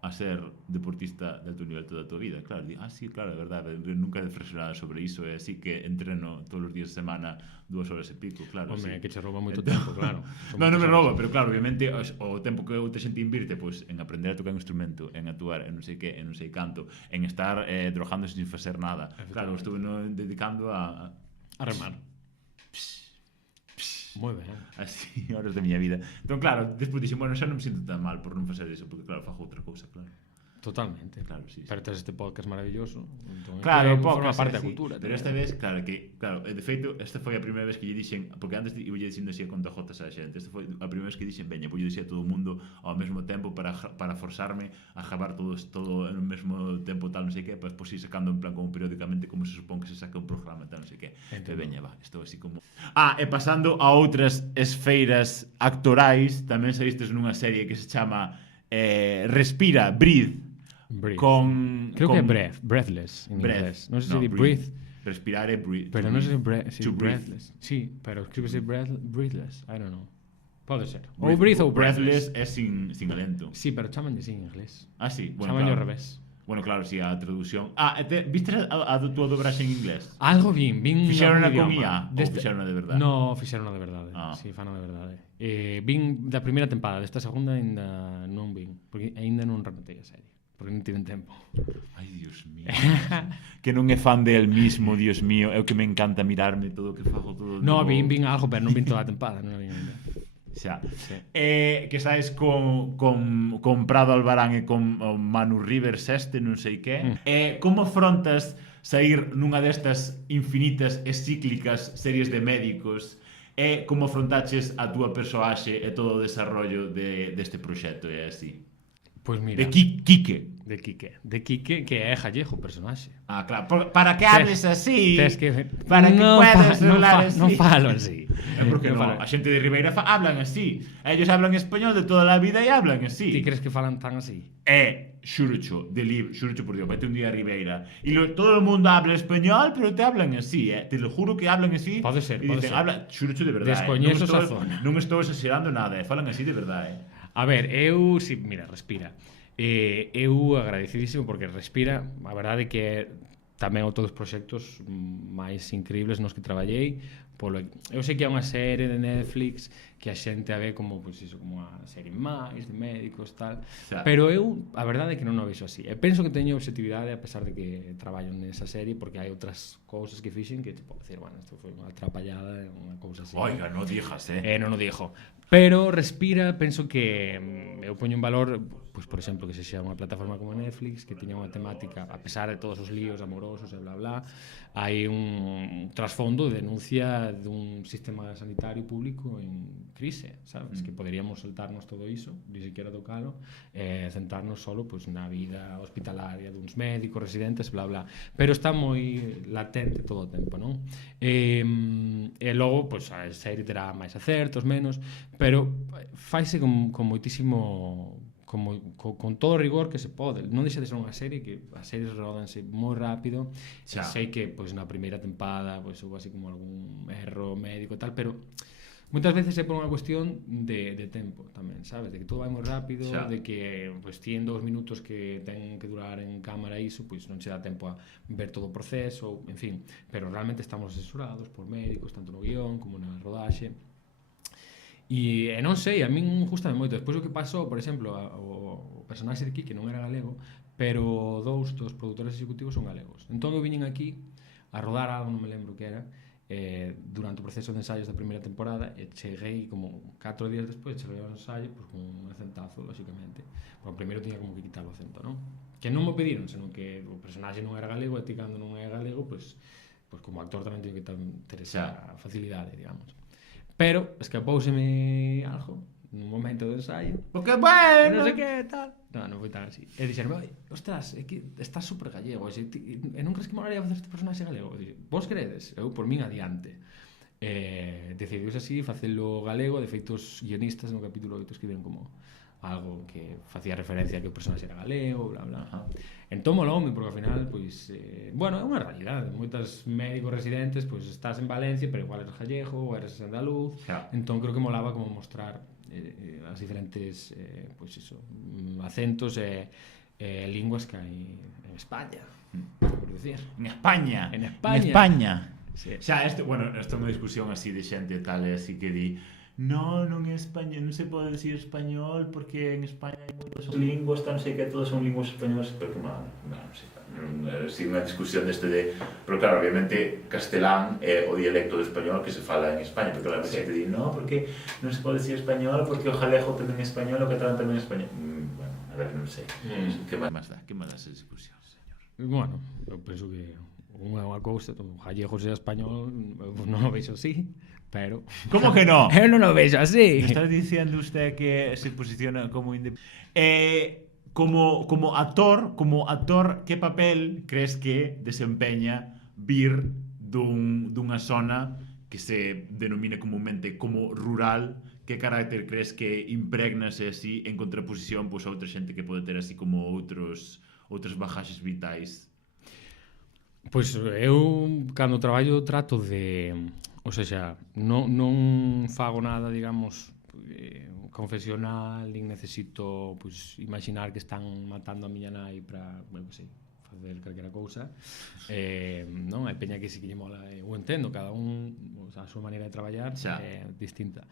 a ser deportista de alto nivel toda a tua vida, claro, sí, claro, é verdade, nunca he reflexionado sobre iso, é así que entreno todos os días de semana 2 horas e pico, claro. Home, que che rouba moito tempo, claro. Non me rouba, pero claro, obviamente o tempo que outra xente invirte pois en aprender a tocar un instrumento, en actuar, en non sei que, en non sei canto, en estar drogándose sin facer nada. Claro, estuve dedicando a remar. Moi ben. Así, horas da miña vida. Entón, claro, despois dixen, bueno, xa non me sinto tan mal por non facer eso, porque claro, fago outra cousa, claro. Totalmente. Claro, sí. Pero tes este podcast maravilloso. Entón, claro, forma parte da cultura. Pero esta vez, claro, de feito, esta foi a primeira vez que lle dixen, porque antes iba dicindo así a contajotas a xente, esta foi a primeira vez que dixen, veña, vou dicir a todo o mundo ao mesmo tempo para forzarme a gravar todo no mesmo tempo tal, non sei que, para despois ir sacando en plan como periódicamente como se supón que se saca un programa tal, non sei que. E veña, va, estou así como... e pasando a outras esfeiras actorais, tamén saístes nunha serie que se chama Respira, Breathe. Creo que é breathless en inglés. Non sei se di breathe. Respirar é breathe. Pero non sei se breathless. Sí, pero escríbese breathless. I don't know. Pode ser. Ou breathe ou breathless. É sin alento. Sí, pero chamanlle sin inglés. Sí. Bueno, chamanlle ao revés. Bueno, claro, si a traducción... viste a túa dobraxe en inglés? Algo vin fixeron con IA ou fixeron de verdade? No, fixeron de verdade. Si, fano de verdade. Vin da primeira tempada, desta segunda ainda non vin, porque ainda non rematei a serie. Porque non tiven tempo. Ai, Dios mío. Que non é fan del mismo, Dios mío. É o que me encanta mirarme todo o que fago todo. No, vin algo, pero non vin toda a tempada, non a vin ainda. Xa. Sí. Que sabes con Prado Albarán e con Manu Rivers non sei que. Como afrontas sair nunha destas infinitas e cíclicas series de médicos? Como afrontaches a túa persoaxe e todo o desarrollo deste proxecto? É así. Pois mira, de Quique, que é gallego o personaxe. Claro, para que hables así, para que puedas hablar así. Non falo así. Porque non, a xente de Ribeira hablan así. Ellos hablan español de toda a vida e hablan así. Ti crees que falan tan así? Xurucho por Dios, vete un día a Ribeira e todo el mundo habla español, pero te hablan así, te lo juro que hablan así. Pode ser. Habla xurucho de verdade. Descoñezo esa zona. Non estou exagerando nada, falan así de verdade. A ver, mira, Respira. Eu agradecidísimo porque Respira, a verdade que tamén outros proxectos máis increíbles nos que traballei. Eu sei que é unha serie de Netflix que a xente a ve como, pois iso, como unha serie máis de médicos, tal, pero eu, a verdade é que non o vexo así. Eu penso que teño objetividade a pesar de que traballo nesa serie, porque hai outras cousas que fixen que te podo decir, bueno, isto foi unha atrapallada, unha cousa así. Oiga, non dixas, Non o dixo. Pero respira, penso que eu poño en valor, pois, por exemplo, que se xa unha plataforma como Netflix, que tiña unha temática, a pesar de todos os líos amorosos e bla bla, hai un trasfondo de denuncia dun sistema sanitario público en crise, sabes? Que poderíamos saltarnos todo iso, ni siquiera tocalo, e centrarnos solo pois, na vida hospitalaria duns médicos, residentes, bla bla. Pero está moi latente todo o tempo, non? E logo, pois, a serie terá máis acertos, menos, pero faise con moitísimo con todo o rigor que se pode. Non deixa de ser unha serie que as series rodanse moi rápido. Sei que pois na primeira tempada pois houve así como algún erro médico e tal, pero moitas veces é por unha cuestión de tempo tamén, sabes? De que todo vai moi rápido, de que pois ti en 2 minutos que ten que durar en cámara iso, pois non se dá tempo a ver todo o proceso, en fin, pero realmente estamos asesorados por médicos, tanto no guión como na rodaxe. E non sei, a min gustame moito. Despois o que pasou, por exemplo, o personaxe de aquí, que non era galego, pero dous dos produtores executivos son galegos. Entón eu viñen aquí a rodar algo, non me lembro que era, durante o proceso de ensaios da primeira temporada, e cheguei como 4 días despois, cheguei ao ensaio pues, con un acentazo, lógicamente. Porque primeiro tiña como que quitar o acento, non? Que non me pediron, senón que o personaxe non era galego, e ti cando non é galego, pues como actor tamén teño que ter esa facilidade, digamos. Pero escapouseme algo nun momento do ensayo. Porque bueno, non sei que, tal. Non foi tan así. E dixeron, ostras, é que estás super gallego. E non crees que molaría facer este personaxe galego? Vos credes? Eu, por min, adiante. Decidiuse así, facelo galego. De feito, os guionistas no capítulo 8 escribiron como algo que facía referencia a que o personaxe era galego, bla, bla. Entón moloume, porque ao final, pois, bueno, é unha realidade. Moitos médicos residentes, pois, estás en Valencia, pero igual eres gallego, ou eres andaluz. Entón creo que molaba como mostrar as diferentes, pois iso, acentos e linguas que hai en España, por decir. En España. En España. En España. Sí. Xa, bueno, isto é unha discusión así de xente tal, e así que di non é español, non se pode decir español porque en España hai moitas linguas, non sei que todas son linguas españolas, pero que non sei, si unha discusión deste de, pero claro, obviamente castelán é o dialecto do español que se fala en España, porque claro, a xente di, non, porque non se pode decir español porque o jalego tamén é español, o catalán tamén é español. Bueno, a ver, non sei. Que máis dá? Que máis dá esa discusión, señor? Bueno, eu penso que unha cousa, o gallego sea español, non o veixo así, pero... Como que non? Eu non o vexo así. Está dicindo usted que se posiciona como como actor, que papel crees que desempeña vir dunha zona que se denomina comúnmente como rural? Que carácter crees que impregnase así en contraposición pois, a outra xente que pode ter así como outras bagaxes vitais? Pois eu, cando traballo, trato de... O sea, non fago nada, digamos, confesional, nin necesito pois, imaginar que están matando a miña nai para, bueno, que sei, facer calquera cousa. Non, hai peña que si que lle mola, eu entendo, cada un a súa maneira de traballar é distinta.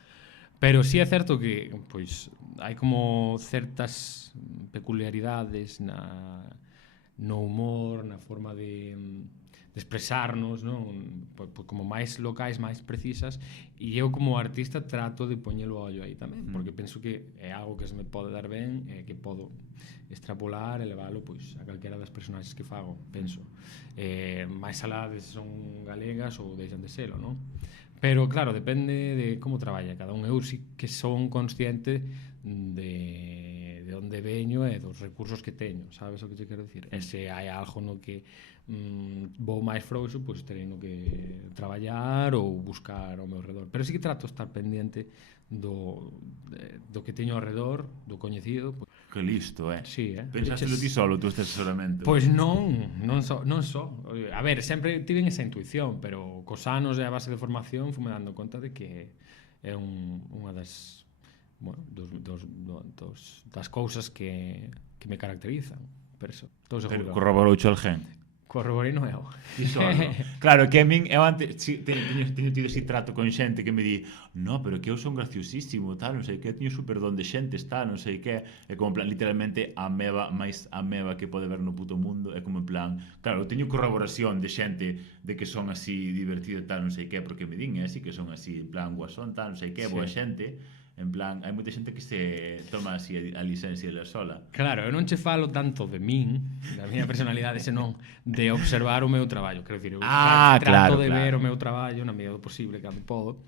Pero sí é certo que pois hai como certas peculiaridades no humor, na forma de expresarnos, non? Como máis locais, máis precisas, e eu como artista trato de poñelo ollo aí tamén, porque penso que é algo que se me pode dar ben e que podo extrapolar e leválo pois, a calquera das personaxes que fago, penso. Máis alá de se son galegas ou deixan de selo, non? Pero claro, depende de como traballa cada un. Eu sí que son consciente de onde veño e dos recursos que teño, sabes o que te quero dicir? E se hai algo no que vou máis frouxo, pois terei no que traballar ou buscar ao meu redor. Pero sí que trato de estar pendiente do que teño ao redor, do coñecido. Que listo, Sí, Pensástelo ti solo, tú este asesoramento? Pois non só. A ver, sempre tiven esa intuición, pero cos anos e a base de formación fume dando conta de que é unha das, bueno, das cousas que me caracterizan. Pero eso, estou seguro. Corroboroucho el gen? Corroborei non é eu. Ti solo. Claro, que a min, eu antes teño tido ese trato con xente que me di no, pero que eu son graciosísimo, tal, non sei que, teño super don de xentes, tal, non sei que, é como en plan, literalmente a meba máis a meba que pode ver no puto mundo, é como en plan, claro, eu teño corroboración de xente de que son así divertido, tal, non sei que, porque me din, así que son así, en plan, guasón, tal, non sei que, boa xente, en plan, hai moita xente que se toma así a licencia de sola. Claro, eu non che falo tanto de min, da miña personalidade, senón de observar o meu traballo. Quero dicir, eu trato de ver o meu traballo na medida do posible, cando podo,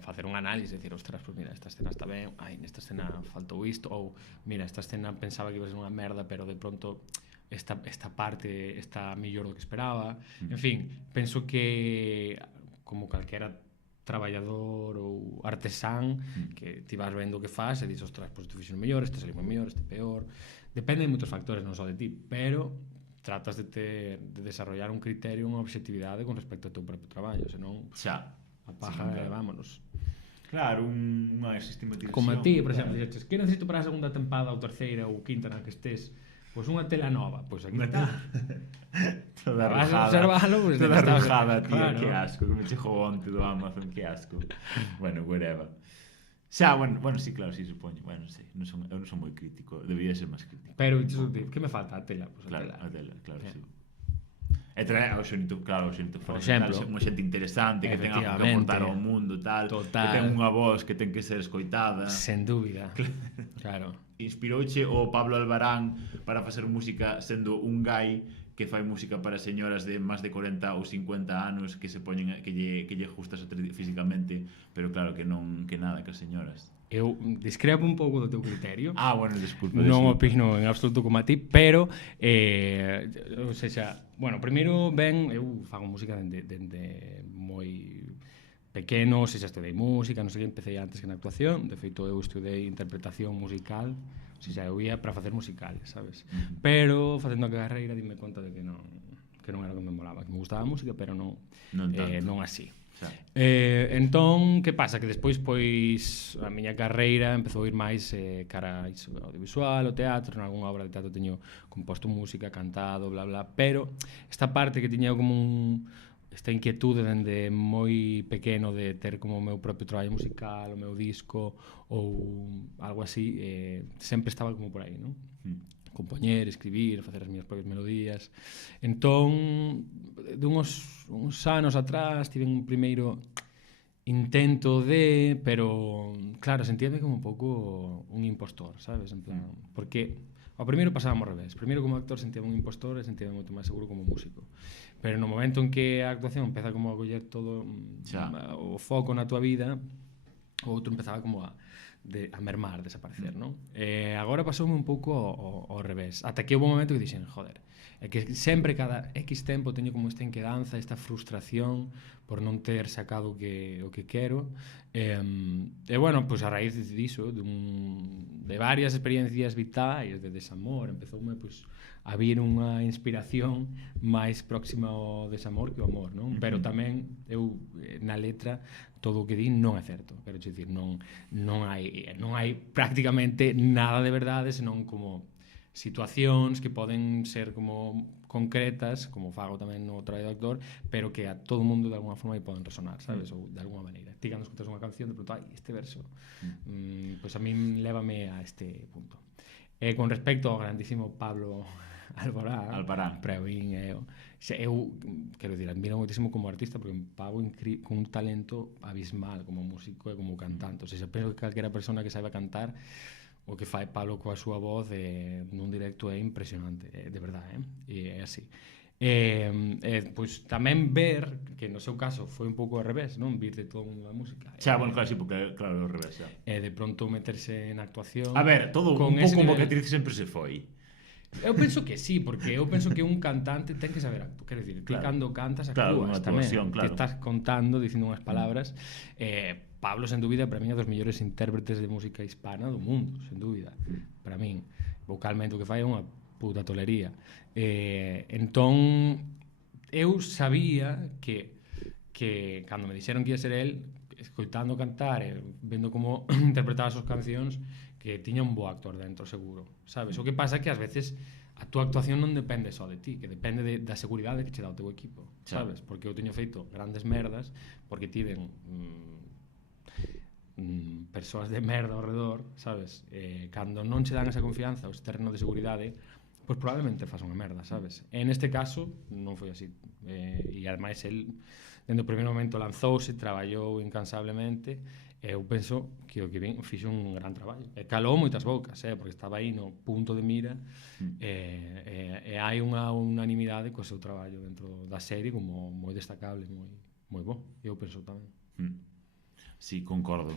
facer un análise, decir, ostras, pues mira, esta escena está ben, nesta escena faltou isto, ou mira, esta escena pensaba que iba a ser unha merda, pero de pronto esta parte está mellor do que esperaba. En fin, penso que como calquera traballador ou artesán que ti vas vendo o que faz e dis, ostras, pois tu fixo mellor, este saliu mellor, este peor. Depende de moitos factores, non só de ti, pero tratas de desarrollar un criterio, unha objetividade con respecto ao teu propio traballo, senón xa a paja e vámonos. Claro, unha sistematización. Como a ti, por exemplo, dixes, que necesito para a segunda tempada ou terceira ou quinta na que estés? Pois unha tela nova, pois aquí está. Toda vas arrojada. a observalo, pues, Toda arrojada, tío, claro. que asco, que me chegou onte do Amazon, que asco. Bueno, whatever. Xa, bueno, sí, claro, sí, supoño. Bueno, sei, eu non son moi crítico, debería ser máis crítico. Pero, que me falta? A tela, pues, claro, a tela, claro, sí. E trae ao xonito, claro, ao xonito por exemplo, unha xente interesante, que ten algo que aportar ao mundo, tal, total, que ten unha voz que ten que ser escoitada. Sen dúbida, claro. Inspirouche o Pablo Albarán para facer música sendo un gai que fai música para señoras de máis de 40 ou 50 anos que se poñen que lle gustas físicamente, pero claro que non que nada que as señoras. Eu discrepo un pouco do teu criterio. Bueno, desculpa. Non opino en absoluto como a ti, pero ou seja, bueno, primeiro ben, eu fago música dende moi pequeno, se xa estudei música, non sei que, empecé antes que na actuación, de feito eu estudei interpretación musical, o sea, eu ia para facer musicales, sabes? Pero facendo a carreira dime conta de que non era o que me molaba, que me gustaba a música, pero non así. Entón, que pasa? Que despois, pois, a miña carreira empezou a ir máis cara ao audiovisual, ao teatro, en algunha obra de teatro teño composto música, cantado, bla bla, pero esta parte que tiña como esta inquietude dende moi pequeno de ter como o meu propio traballo musical, o meu disco ou algo así, sempre estaba como por aí, non? Compoñer, escribir, facer as miñas propias melodías. Entón, uns anos atrás, tive un primeiro intento pero claro, sentíame como un pouco un impostor, sabes? En plan, porque ao primeiro pasábamos ao revés. Primeiro como actor sentíame un impostor e sentíame moito máis seguro como músico. Pero no momento en que a actuación empeza como a coller todo o foco na tua vida, o outro empezaba como a mermar, desaparecer, non? Agora pasoume un pouco ao revés. Ata que houve un momento que dixen, joder, é que sempre cada X tempo teño como esta inquedanza, esta frustración por non ter sacado o que quero. E bueno, pois a raíz diso, de varias experiencias vitais, de desamor, empezoume pois a vir unha inspiración máis próxima ao desamor que ao amor, non? Pero tamén eu na letra todo o que di non é certo, quero dicir, non hai prácticamente nada de verdade, senón como situacións que poden ser como concretas, como fago tamén no traballo de actor, pero que a todo mundo de alguna forma poden resonar, sabes? Ou de alguna maneira. Ti cando escutas unha canción, de pronto, este verso, pois a min lévame a este punto. Con respecto ao grandísimo Pablo Albarán, para min eu quero dicir, admiro moitísimo como artista porque un pavo con un talento abismal como músico e como cantante. O sea, penso que calquera persona que saiba cantar o que fai Pablo coa súa voz nun directo é impresionante, de verdade, e é así. Pois tamén ver que no seu caso foi un pouco ao revés, non? Vir de todo o mundo da música. Bueno, claro, sí, porque claro, ao revés, xa. E de pronto meterse na actuación. A ver, todo un pouco como que actriz sempre se foi. Eu penso que sí, porque eu penso que un cantante ten que saber actuar, quero dicir, ti cando cantas actúas tamén, te estás contando, dicindo unhas palabras. Pablo, sen dúbida, para min é dos mellores intérpretes de música hispana do mundo, sen dúbida, para min. Vocalmente o que fai é unha puta tolería. Entón, eu sabía que cando me dixeron que ia ser el, escoitando cantar e vendo como interpretaba as súas cancións, que tiña un bo actor dentro, seguro, sabes? O que pasa é que ás veces a túa actuación non depende só de ti, que depende da seguridade que che dá o teu equipo, sabes? Porque eu teño feito grandes merdas porque tiven persoas de merda ao redor, sabes? Cando non che dan esa confianza, o ese terreno de seguridade, pois probablemente faz unha merda, sabes? E neste caso non foi así, e ademais el dende o primeiro momento lanzouse, traballou incansablemente, e eu penso que o que vin fixo un gran traballo. E calou moitas bocas, porque estaba aí no punto de mira, e hai unha unanimidade co seu traballo dentro da serie como moi destacable, moi bo. Eu penso tamén. Sí, concordo.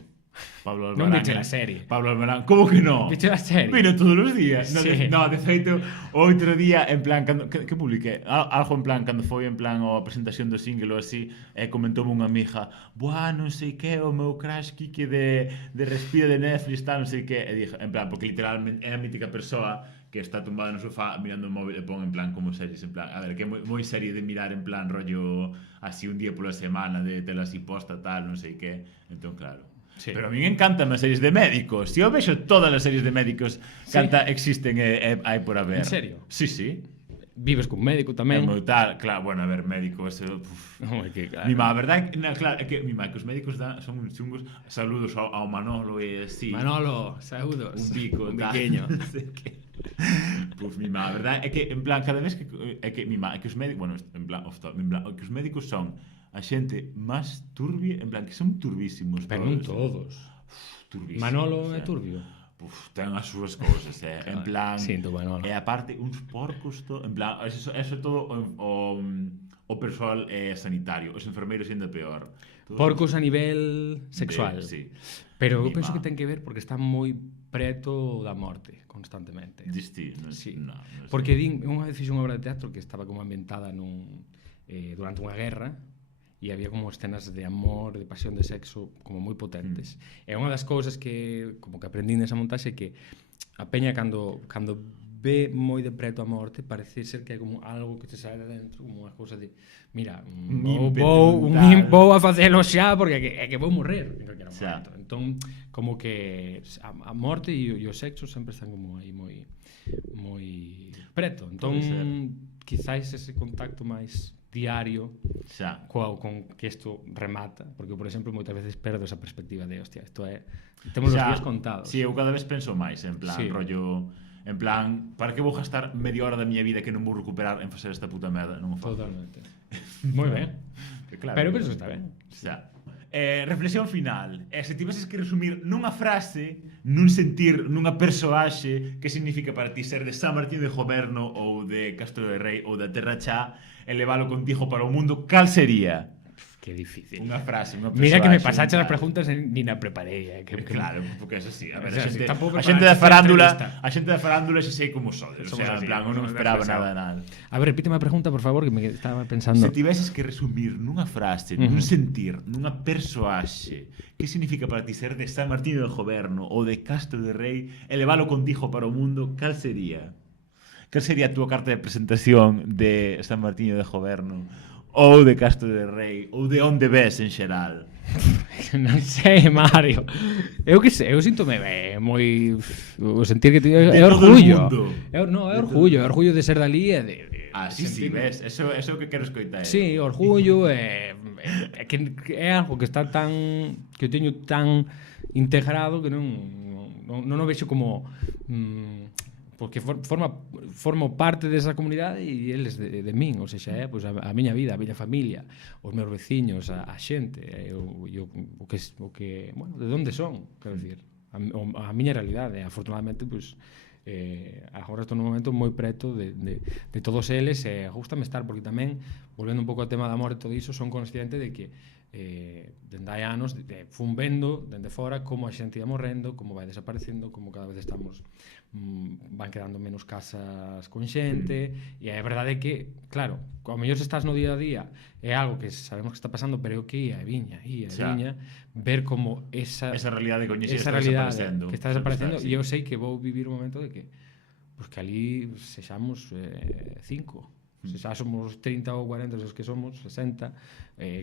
Pablo Non Alborán. viche a serie. Pablo Alborán, como que no? Viche a serie. Vino todos os días. Sí. No, de feito, outro día, en plan, que publiqué? Algo en plan, cando foi en plan a presentación do single ou así, comentoume unha amiga, buah, non sei que, o meu crush Kike de Respiro de Netflix, tal, non sei que, e dije, en plan, porque literalmente é a mítica persoa que está tumbada no sofá mirando o móvil e pon en plan como series, en plan, a ver, que é moi serie de mirar en plan rollo así un día pola semana, de tela así posta, tal, non sei que, entón, claro. Sí. Pero a mí me encantan as series de médicos. Si eu vexo todas as series de médicos que existen e hai por haber. En serio? Sí, sí. Vives con médico tamén. É moi tal, claro, bueno, a ver, médico, eso, No, é que, claro. Mi má, a verdade, claro, é que mi má, que os médicos son uns chungos. Saludos ao Manolo e así. Manolo, saúdos. Un bico, un pequeño. Pues mi má, a verdade, é que en plan, cada vez que é que mi má, é que os médicos, bueno, en plan, que os médicos son a xente máis turbia, en plan, que son turbísimos. Pero non todos. Turbísimos. Manolo é turbio. Ten as súas cousas, claro, en plan. Sinto, Manolo. E aparte, uns porcos, en plan, eso todo o persoal sanitario, os enfermeiros ainda peor. Porcos a nivel sexual. Sí. Pero eu penso que ten que ver porque están moi preto da morte constantemente. Disti, sí. No, porque din, unha vez fixe unha obra de teatro que estaba como ambientada durante unha guerra, e había como escenas de amor, de pasión, de sexo como moi potentes. E unha das cousas que como que aprendín nesa montaxe é que a peña cando ve moi de preto a morte parece ser que é como algo que te sae de dentro, como unha cousa de mira, vou a facelo xa porque é que vou morrer en calquera momento. Entón, como que a morte e o sexo sempre están como aí moi preto. Entón, quizáis ese contacto máis diario con que isto remata, porque eu, por exemplo, moitas veces perdo esa perspectiva de, hostia, isto é temos os días contados. Si, eu cada vez penso máis, en plan, rollo, en plan, para que vou gastar media hora da miña vida que non vou recuperar en facer esta puta merda, non o fago. Totalmente. Moi ben. Claro, pero penso que está ben. Reflexión final. Se tiveses que resumir nunha frase, nun sentir, nunha persoaxe, que significa para ti ser de San Martín de Joverno ou de Castro de Rei ou da Terra Chá, elevalo contigo para o mundo, cal sería? Que difícil. Unha frase, unha persoaxe. Mira que me pasaste as preguntas e ni na preparei. Claro, porque é así. A ver, a xente da farándula xe sei como sodes. O sea, en plan, non esperaba nada. A ver, repíteme a pregunta, por favor, que me estaba pensando. Se tiveses que resumir nunha frase, nun sentir, nunha persoaxe, que significa para ti ser de San Martín de Joverno ou de Castro de Rei, elevalo contigo para o mundo, cal sería? Cal sería a túa carta de presentación de San Martín de Joverno ou de Castro de Rei ou de onde ves en xeral? Non sei, Mario. Eu que sei, eu síntome moi o sentir que é orgullo. É orgullo de ser dali e de sí, ves, eso é o que quero escoitar. Sí, orgullo é que é algo que está tan que eu teño tan integrado que non o vexo como porque formo parte desa comunidade e eles de min, ou seja, pois a miña vida, a miña familia, os meus veciños, a xente, o que, bueno, de onde son, quero dicir, a miña realidade, afortunadamente, pois agora estou nun momento moi preto de todos eles e gústame estar, porque tamén, volvendo un pouco ao tema da amor e todo iso, son consciente de que dende hai anos fun vendo dende fora como a xente ia morrendo, como vai desaparecendo, como cada vez estamos van quedando menos casas con xente e a verdade é que, claro, ao mellor se estás no día a día é algo que sabemos que está pasando, pero é o que ia e viña ver como esa realidade que está desaparecendo e eu sei que vou vivir un momento de que ali sexamos 5 Se xa somos 30 ou 40 os que somos, 60,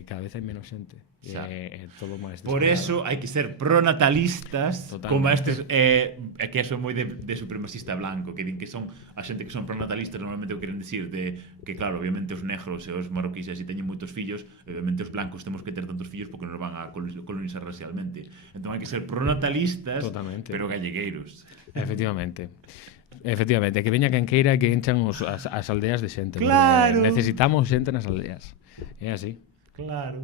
cada vez hai menos xente. Xa. Todo máis Por eso hai que ser pronatalistas. Totalmente. Como estes que son moi de supremacista blanco, que din que son a xente que son pronatalistas normalmente o queren dicir de que claro, obviamente os negros e os marroquíes así teñen moitos fillos, obviamente os blancos temos que ter tantos fillos porque nos van a colonizar racialmente. Entón hai que ser pronatalistas, Totalmente. pero gallegueiros. Efectivamente, que veña quen queira que enchan as aldeas de xente. Claro. Necesitamos xente nas aldeas. É así. Claro.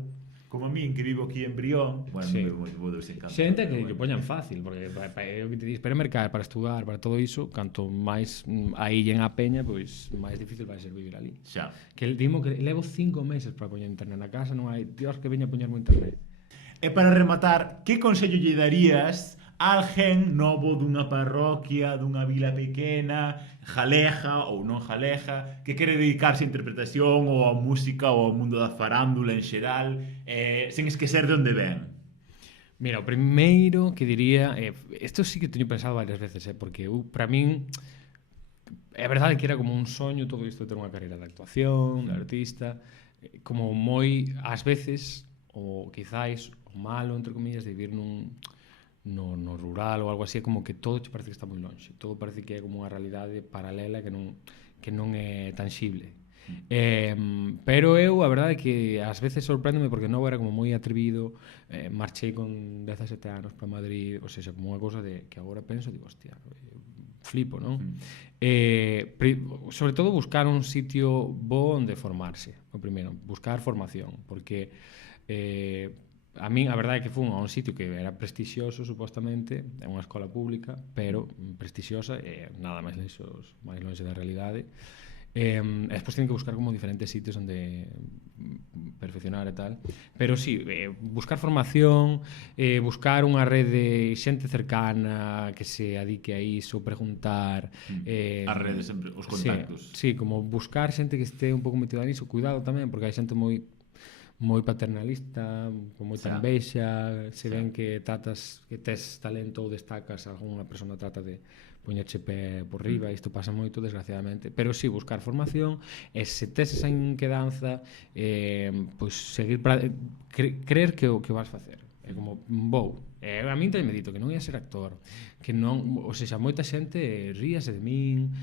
Como a min que vivo aquí en Brión, bueno, Sí. non vivo dos encantos. Xente que poñan fácil, porque é o que te dis, para mercar, para estudar, para todo iso, canto máis aí en a peña, pois máis difícil vai ser vivir ali. Xa. Que dimo que levo 5 meses para poñer internet na casa, non hai Dios que veña a poñerme internet. E para rematar, que consello lle darías a alguén novo dunha parroquia, dunha vila pequena, jaleja ou non jaleja, que quere dedicarse á interpretación ou á música ou ao mundo da farándula en xeral, sen esquecer de onde ven? Mira, o primeiro que diría, isto sí que teño pensado varias veces, porque para min é verdade que era como un soño todo isto de ter unha carreira de actuación, de artista, como moi ás veces, ou quizáis o malo, entre comillas, de vivir no rural ou algo así, é como que todo te parece que está moi lonxe, todo parece que é como unha realidade paralela que non é tangible. Pero eu, a verdade é que ás veces sorpréndeme porque novo era como moi atrevido, marchei con 17 anos para Madrid, ou seja, como unha cousa de que agora penso, digo, hostia, flipo, non? Sobre todo buscar un sitio bo onde formarse, o primeiro, buscar formación, porque a min a verdade é que fun a un sitio que era prestixioso supostamente, é unha escola pública, pero prestixiosa e nada máis longe da realidade. Despois teñen que buscar como diferentes sitios onde perfeccionar e tal, pero sí, buscar formación, buscar unha rede, xente cercana que se adique a iso, preguntar, As redes sempre, os contactos. sí, como buscar xente que este un pouco metida niso, cuidado tamén, porque hai xente moi paternalista, con moita envexa, se ven que tes talento ou destacas, algunha persona trata de poñerche pé por riba, isto pasa moito, desgraciadamente, pero si, buscar formación, e se tes esa inquedanza, pois seguir para creer que o que vas facer, é como, a min tamén me dito que non ia ser actor, que non, ou seja, moita xente ríase de min,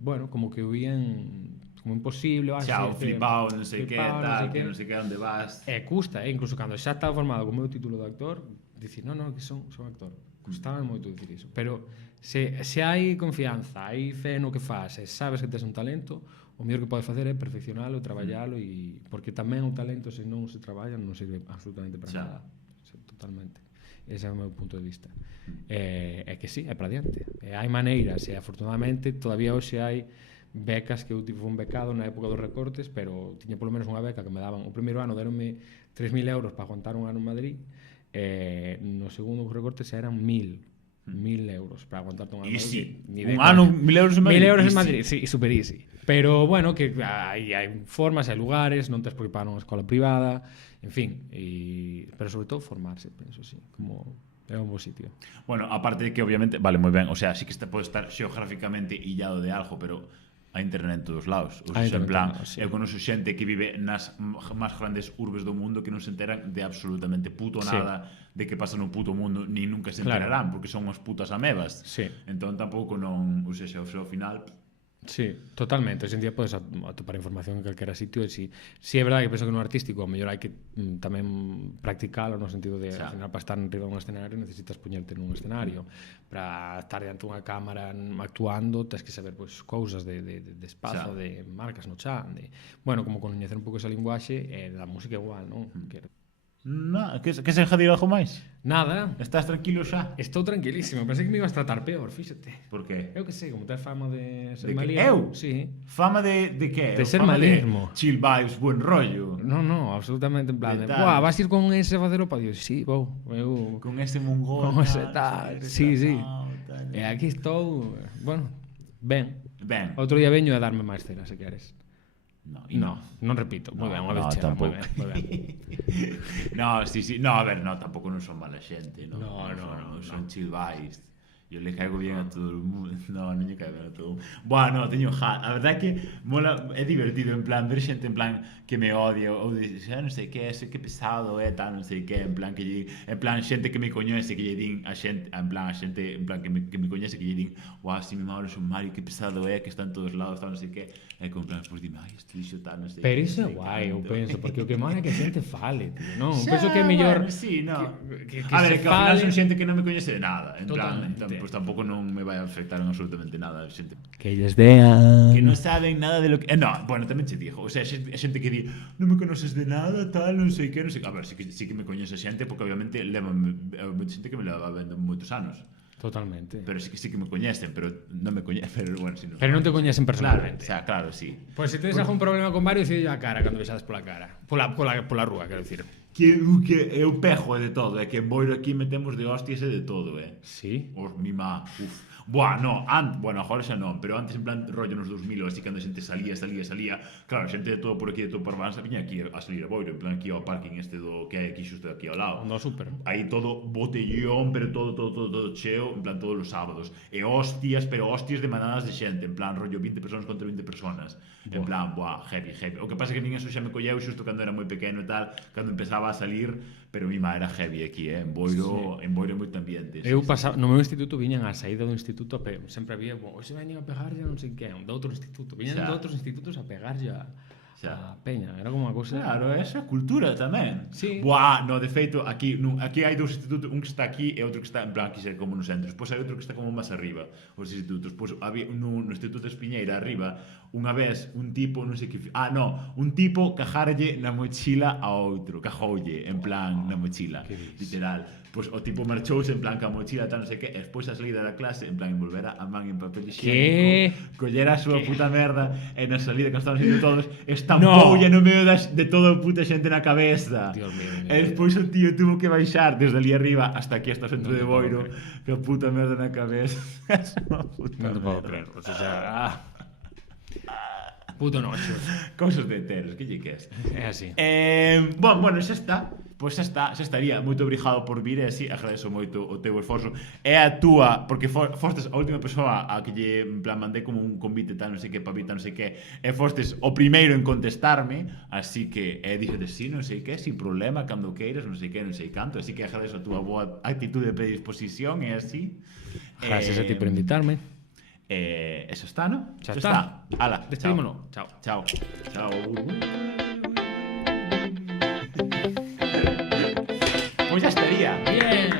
bueno, como que o vían como imposible, Xa, flipao, non sei que, tal, que non sei que, onde vas. Custa, incluso cando xa estaba formado como o título de actor, dicir, non, que son actor. Custaba moito dicir iso. Pero se hai confianza, hai fe no que faz, e sabes que tes un talento, o mellor que podes facer é perfeccionalo, traballalo, e porque tamén o talento, se non se traballa, non sirve absolutamente para nada. Totalmente. Ese é o meu punto de vista. É que sí, é para diante. Hai maneiras, e afortunadamente todavía hoxe hai becas que eu fui becado na época dos recortes, pero tiña polo menos unha beca que me daban. O primeiro ano deronme 3.000 euros para aguantar un ano en Madrid, no segundo recortes eran 1.000 euros para aguantar un ano en Madrid. Un ano, 1.000 euros en Madrid? 1.000 euros en Madrid, sí, super easy. Pero bueno, que hai formas, hai lugares, non tes por que pagar unha escola privada, en fin, pero sobre todo formarse, penso, sí, como é un bo sitio. Bueno, aparte de que obviamente, vale, moi ben, o sea, sí que pode estar xeográficamente illado de algo, pero a internet en todos lados. O sea, en plan, eu conoxo xente que vive nas máis grandes urbes do mundo que non se enteran de absolutamente puto nada de que pasa no puto mundo, ni nunca se enterarán, porque son as putas amebas. Entón tampouco non, ou sea, ao final. Sí, totalmente. Hoxe en día podes atopar información en calquera sitio, e si é verdade que penso que no artístico a mellor hai que tamén practicalo no sentido de, al final, para estar enriba dun escenario necesitas poñerte nun escenario, para estar diante dunha cámara actuando tens que saber cousas de espazo, de marcas no chan, bueno, como coñecer un pouco esa linguaxe, e da música igual, non? Que se enjadir algo máis? Nada. Estás tranquilo xa? Estou tranquilísimo. Pensei que me ibas a tratar peor, fíxate. Por qué? Eu que sei, como tes fama de ser maligno. Eu? Sí. Fama de que? De ser maligno. Chill vibes, buen rollo. No, absolutamente en plan de, vas a ir con ese a facer o padio? Sí, vou. Con ese mongol. Con ese tal. Sí. E aquí estou, bueno, ben. Outro día veño a darme máis cera, se queres. Non repito, moi ben, unha vez chega, moi ben. No, sí, no, a ver, no, tampouco non son mala xente, no, son chill vibes. yo le caigo bien a todo el mundo. No, non lle caigo bien a todo o mundo. Bueno, teño a verdade é que mola, é divertido en plan ver xente en plan que me odia ou dice, non sei que, sei que pesado é tal, non sei que, en plan que lle, en plan xente que me coñece que lle din a xente, en plan a xente en plan que me coñece que lle din, "Guau, si mi Mauro son Mario, que pesado é, que está en todos lados, tal, non sei que." E como en plan, pois dime, "Ai, este lixo tal, non sei." Pero iso é sei guai, eu canto." penso, porque o que mola é que a xente fale, tío, non? Xa, Penso que é mellor bueno, sí, no. que A ver, se que ao final fale. son xente que non me coñece de nada. En Totalmente. plan, pues tampouco non me vai a afectar en absolutamente nada. Xente Que lles dean. que non saben nada de lo que... no, bueno, tamén che digo. O sea, xente que di, non me conoces de nada, tal, non sei que, non sei... A ver, sí que me coñece xente, porque obviamente leva xente que me leva vendo moitos anos. Totalmente. Pero sí que me coñecen, pero non me coñecen, pero bueno, si no... Pero non te coñecen Claro, personalmente. o sea, claro, sí. Pois se tedes algún problema con varios, dille a cara cando vexades pola cara. Pola rúa, quero dicir. Que eu pego de todo, é que en Boiro aquí metemos de hostias e de todo, Sí. Os mi má, Buah, no, bueno, agora xa non, pero antes en plan rollo nos 2000, así que cando a xente salía, claro, xente de todo por aquí, de todo por Barbanza, viña aquí a salir a Boiro, en plan aquí ao parking este do que hai aquí xusto aquí ao lado. No, super. Aí todo botellón, pero todo cheo, en plan todos os sábados. E hostias, pero hostias de manadas de xente, en plan rollo 20 personas contra 20 personas. En plan, heavy. O que pasa é que nin eso xa me colleu xusto cando era moi pequeno e tal, cando empezaba a salir, pero mi má era heavy aquí, en Boiro, en Boiro moito ambiente. Eu pasaba, no meu instituto viñan á saída do instituto sempre había, hoxe veñen a pegarlle non sei que, de outro instituto, viñan de outros institutos a pegarlle a peña, era como unha cousa. Claro, esa cultura tamén. Sí. Buah, no, de feito, aquí hai dous institutos, un que está aquí e outro que está en plan aquí como no centro. Pois hai outro que está como máis arriba, os institutos. Pois había no Instituto de Espiñeira arriba, unha vez un tipo, non sei que, un tipo cajarlle na mochila a outro, cajoulle en plan na mochila, literal. Pois o tipo marchouse en plan ca mochila tal, non sei que, e despois a salida da clase en plan envolvera a man en papel higiénico, collera a súa puta merda e na salida que estaban saindo todos estampoulle no medio de toda a puta xente na cabeza. Dios mío. E despois o tío tuvo que baixar desde ali arriba hasta aquí, hasta o centro de Boiro, que a puta merda na cabeza. Non te podo creer, o sea, puto nocho. Cousas de heteros, que lle queres? É así. Bueno, xa está. Pois xa estaría. Moito obrigado por vir e así, agradezo moito o teu esforzo. É a túa, porque fostes a última persoa a que lle, en plan, mandei como un convite tal, non sei que, papita, non sei que, e fostes o primeiro en contestarme, así que, dixete sí, non sei que, sin problema, cando queiras, non sei que, non sei canto, así que agradezo a túa boa actitude de predisposición, e así. Gracias a ti por invitarme. Eso está, ¿no? Xa está. Ala, Despedímonos. Chao. Pues ya estaría. Bien.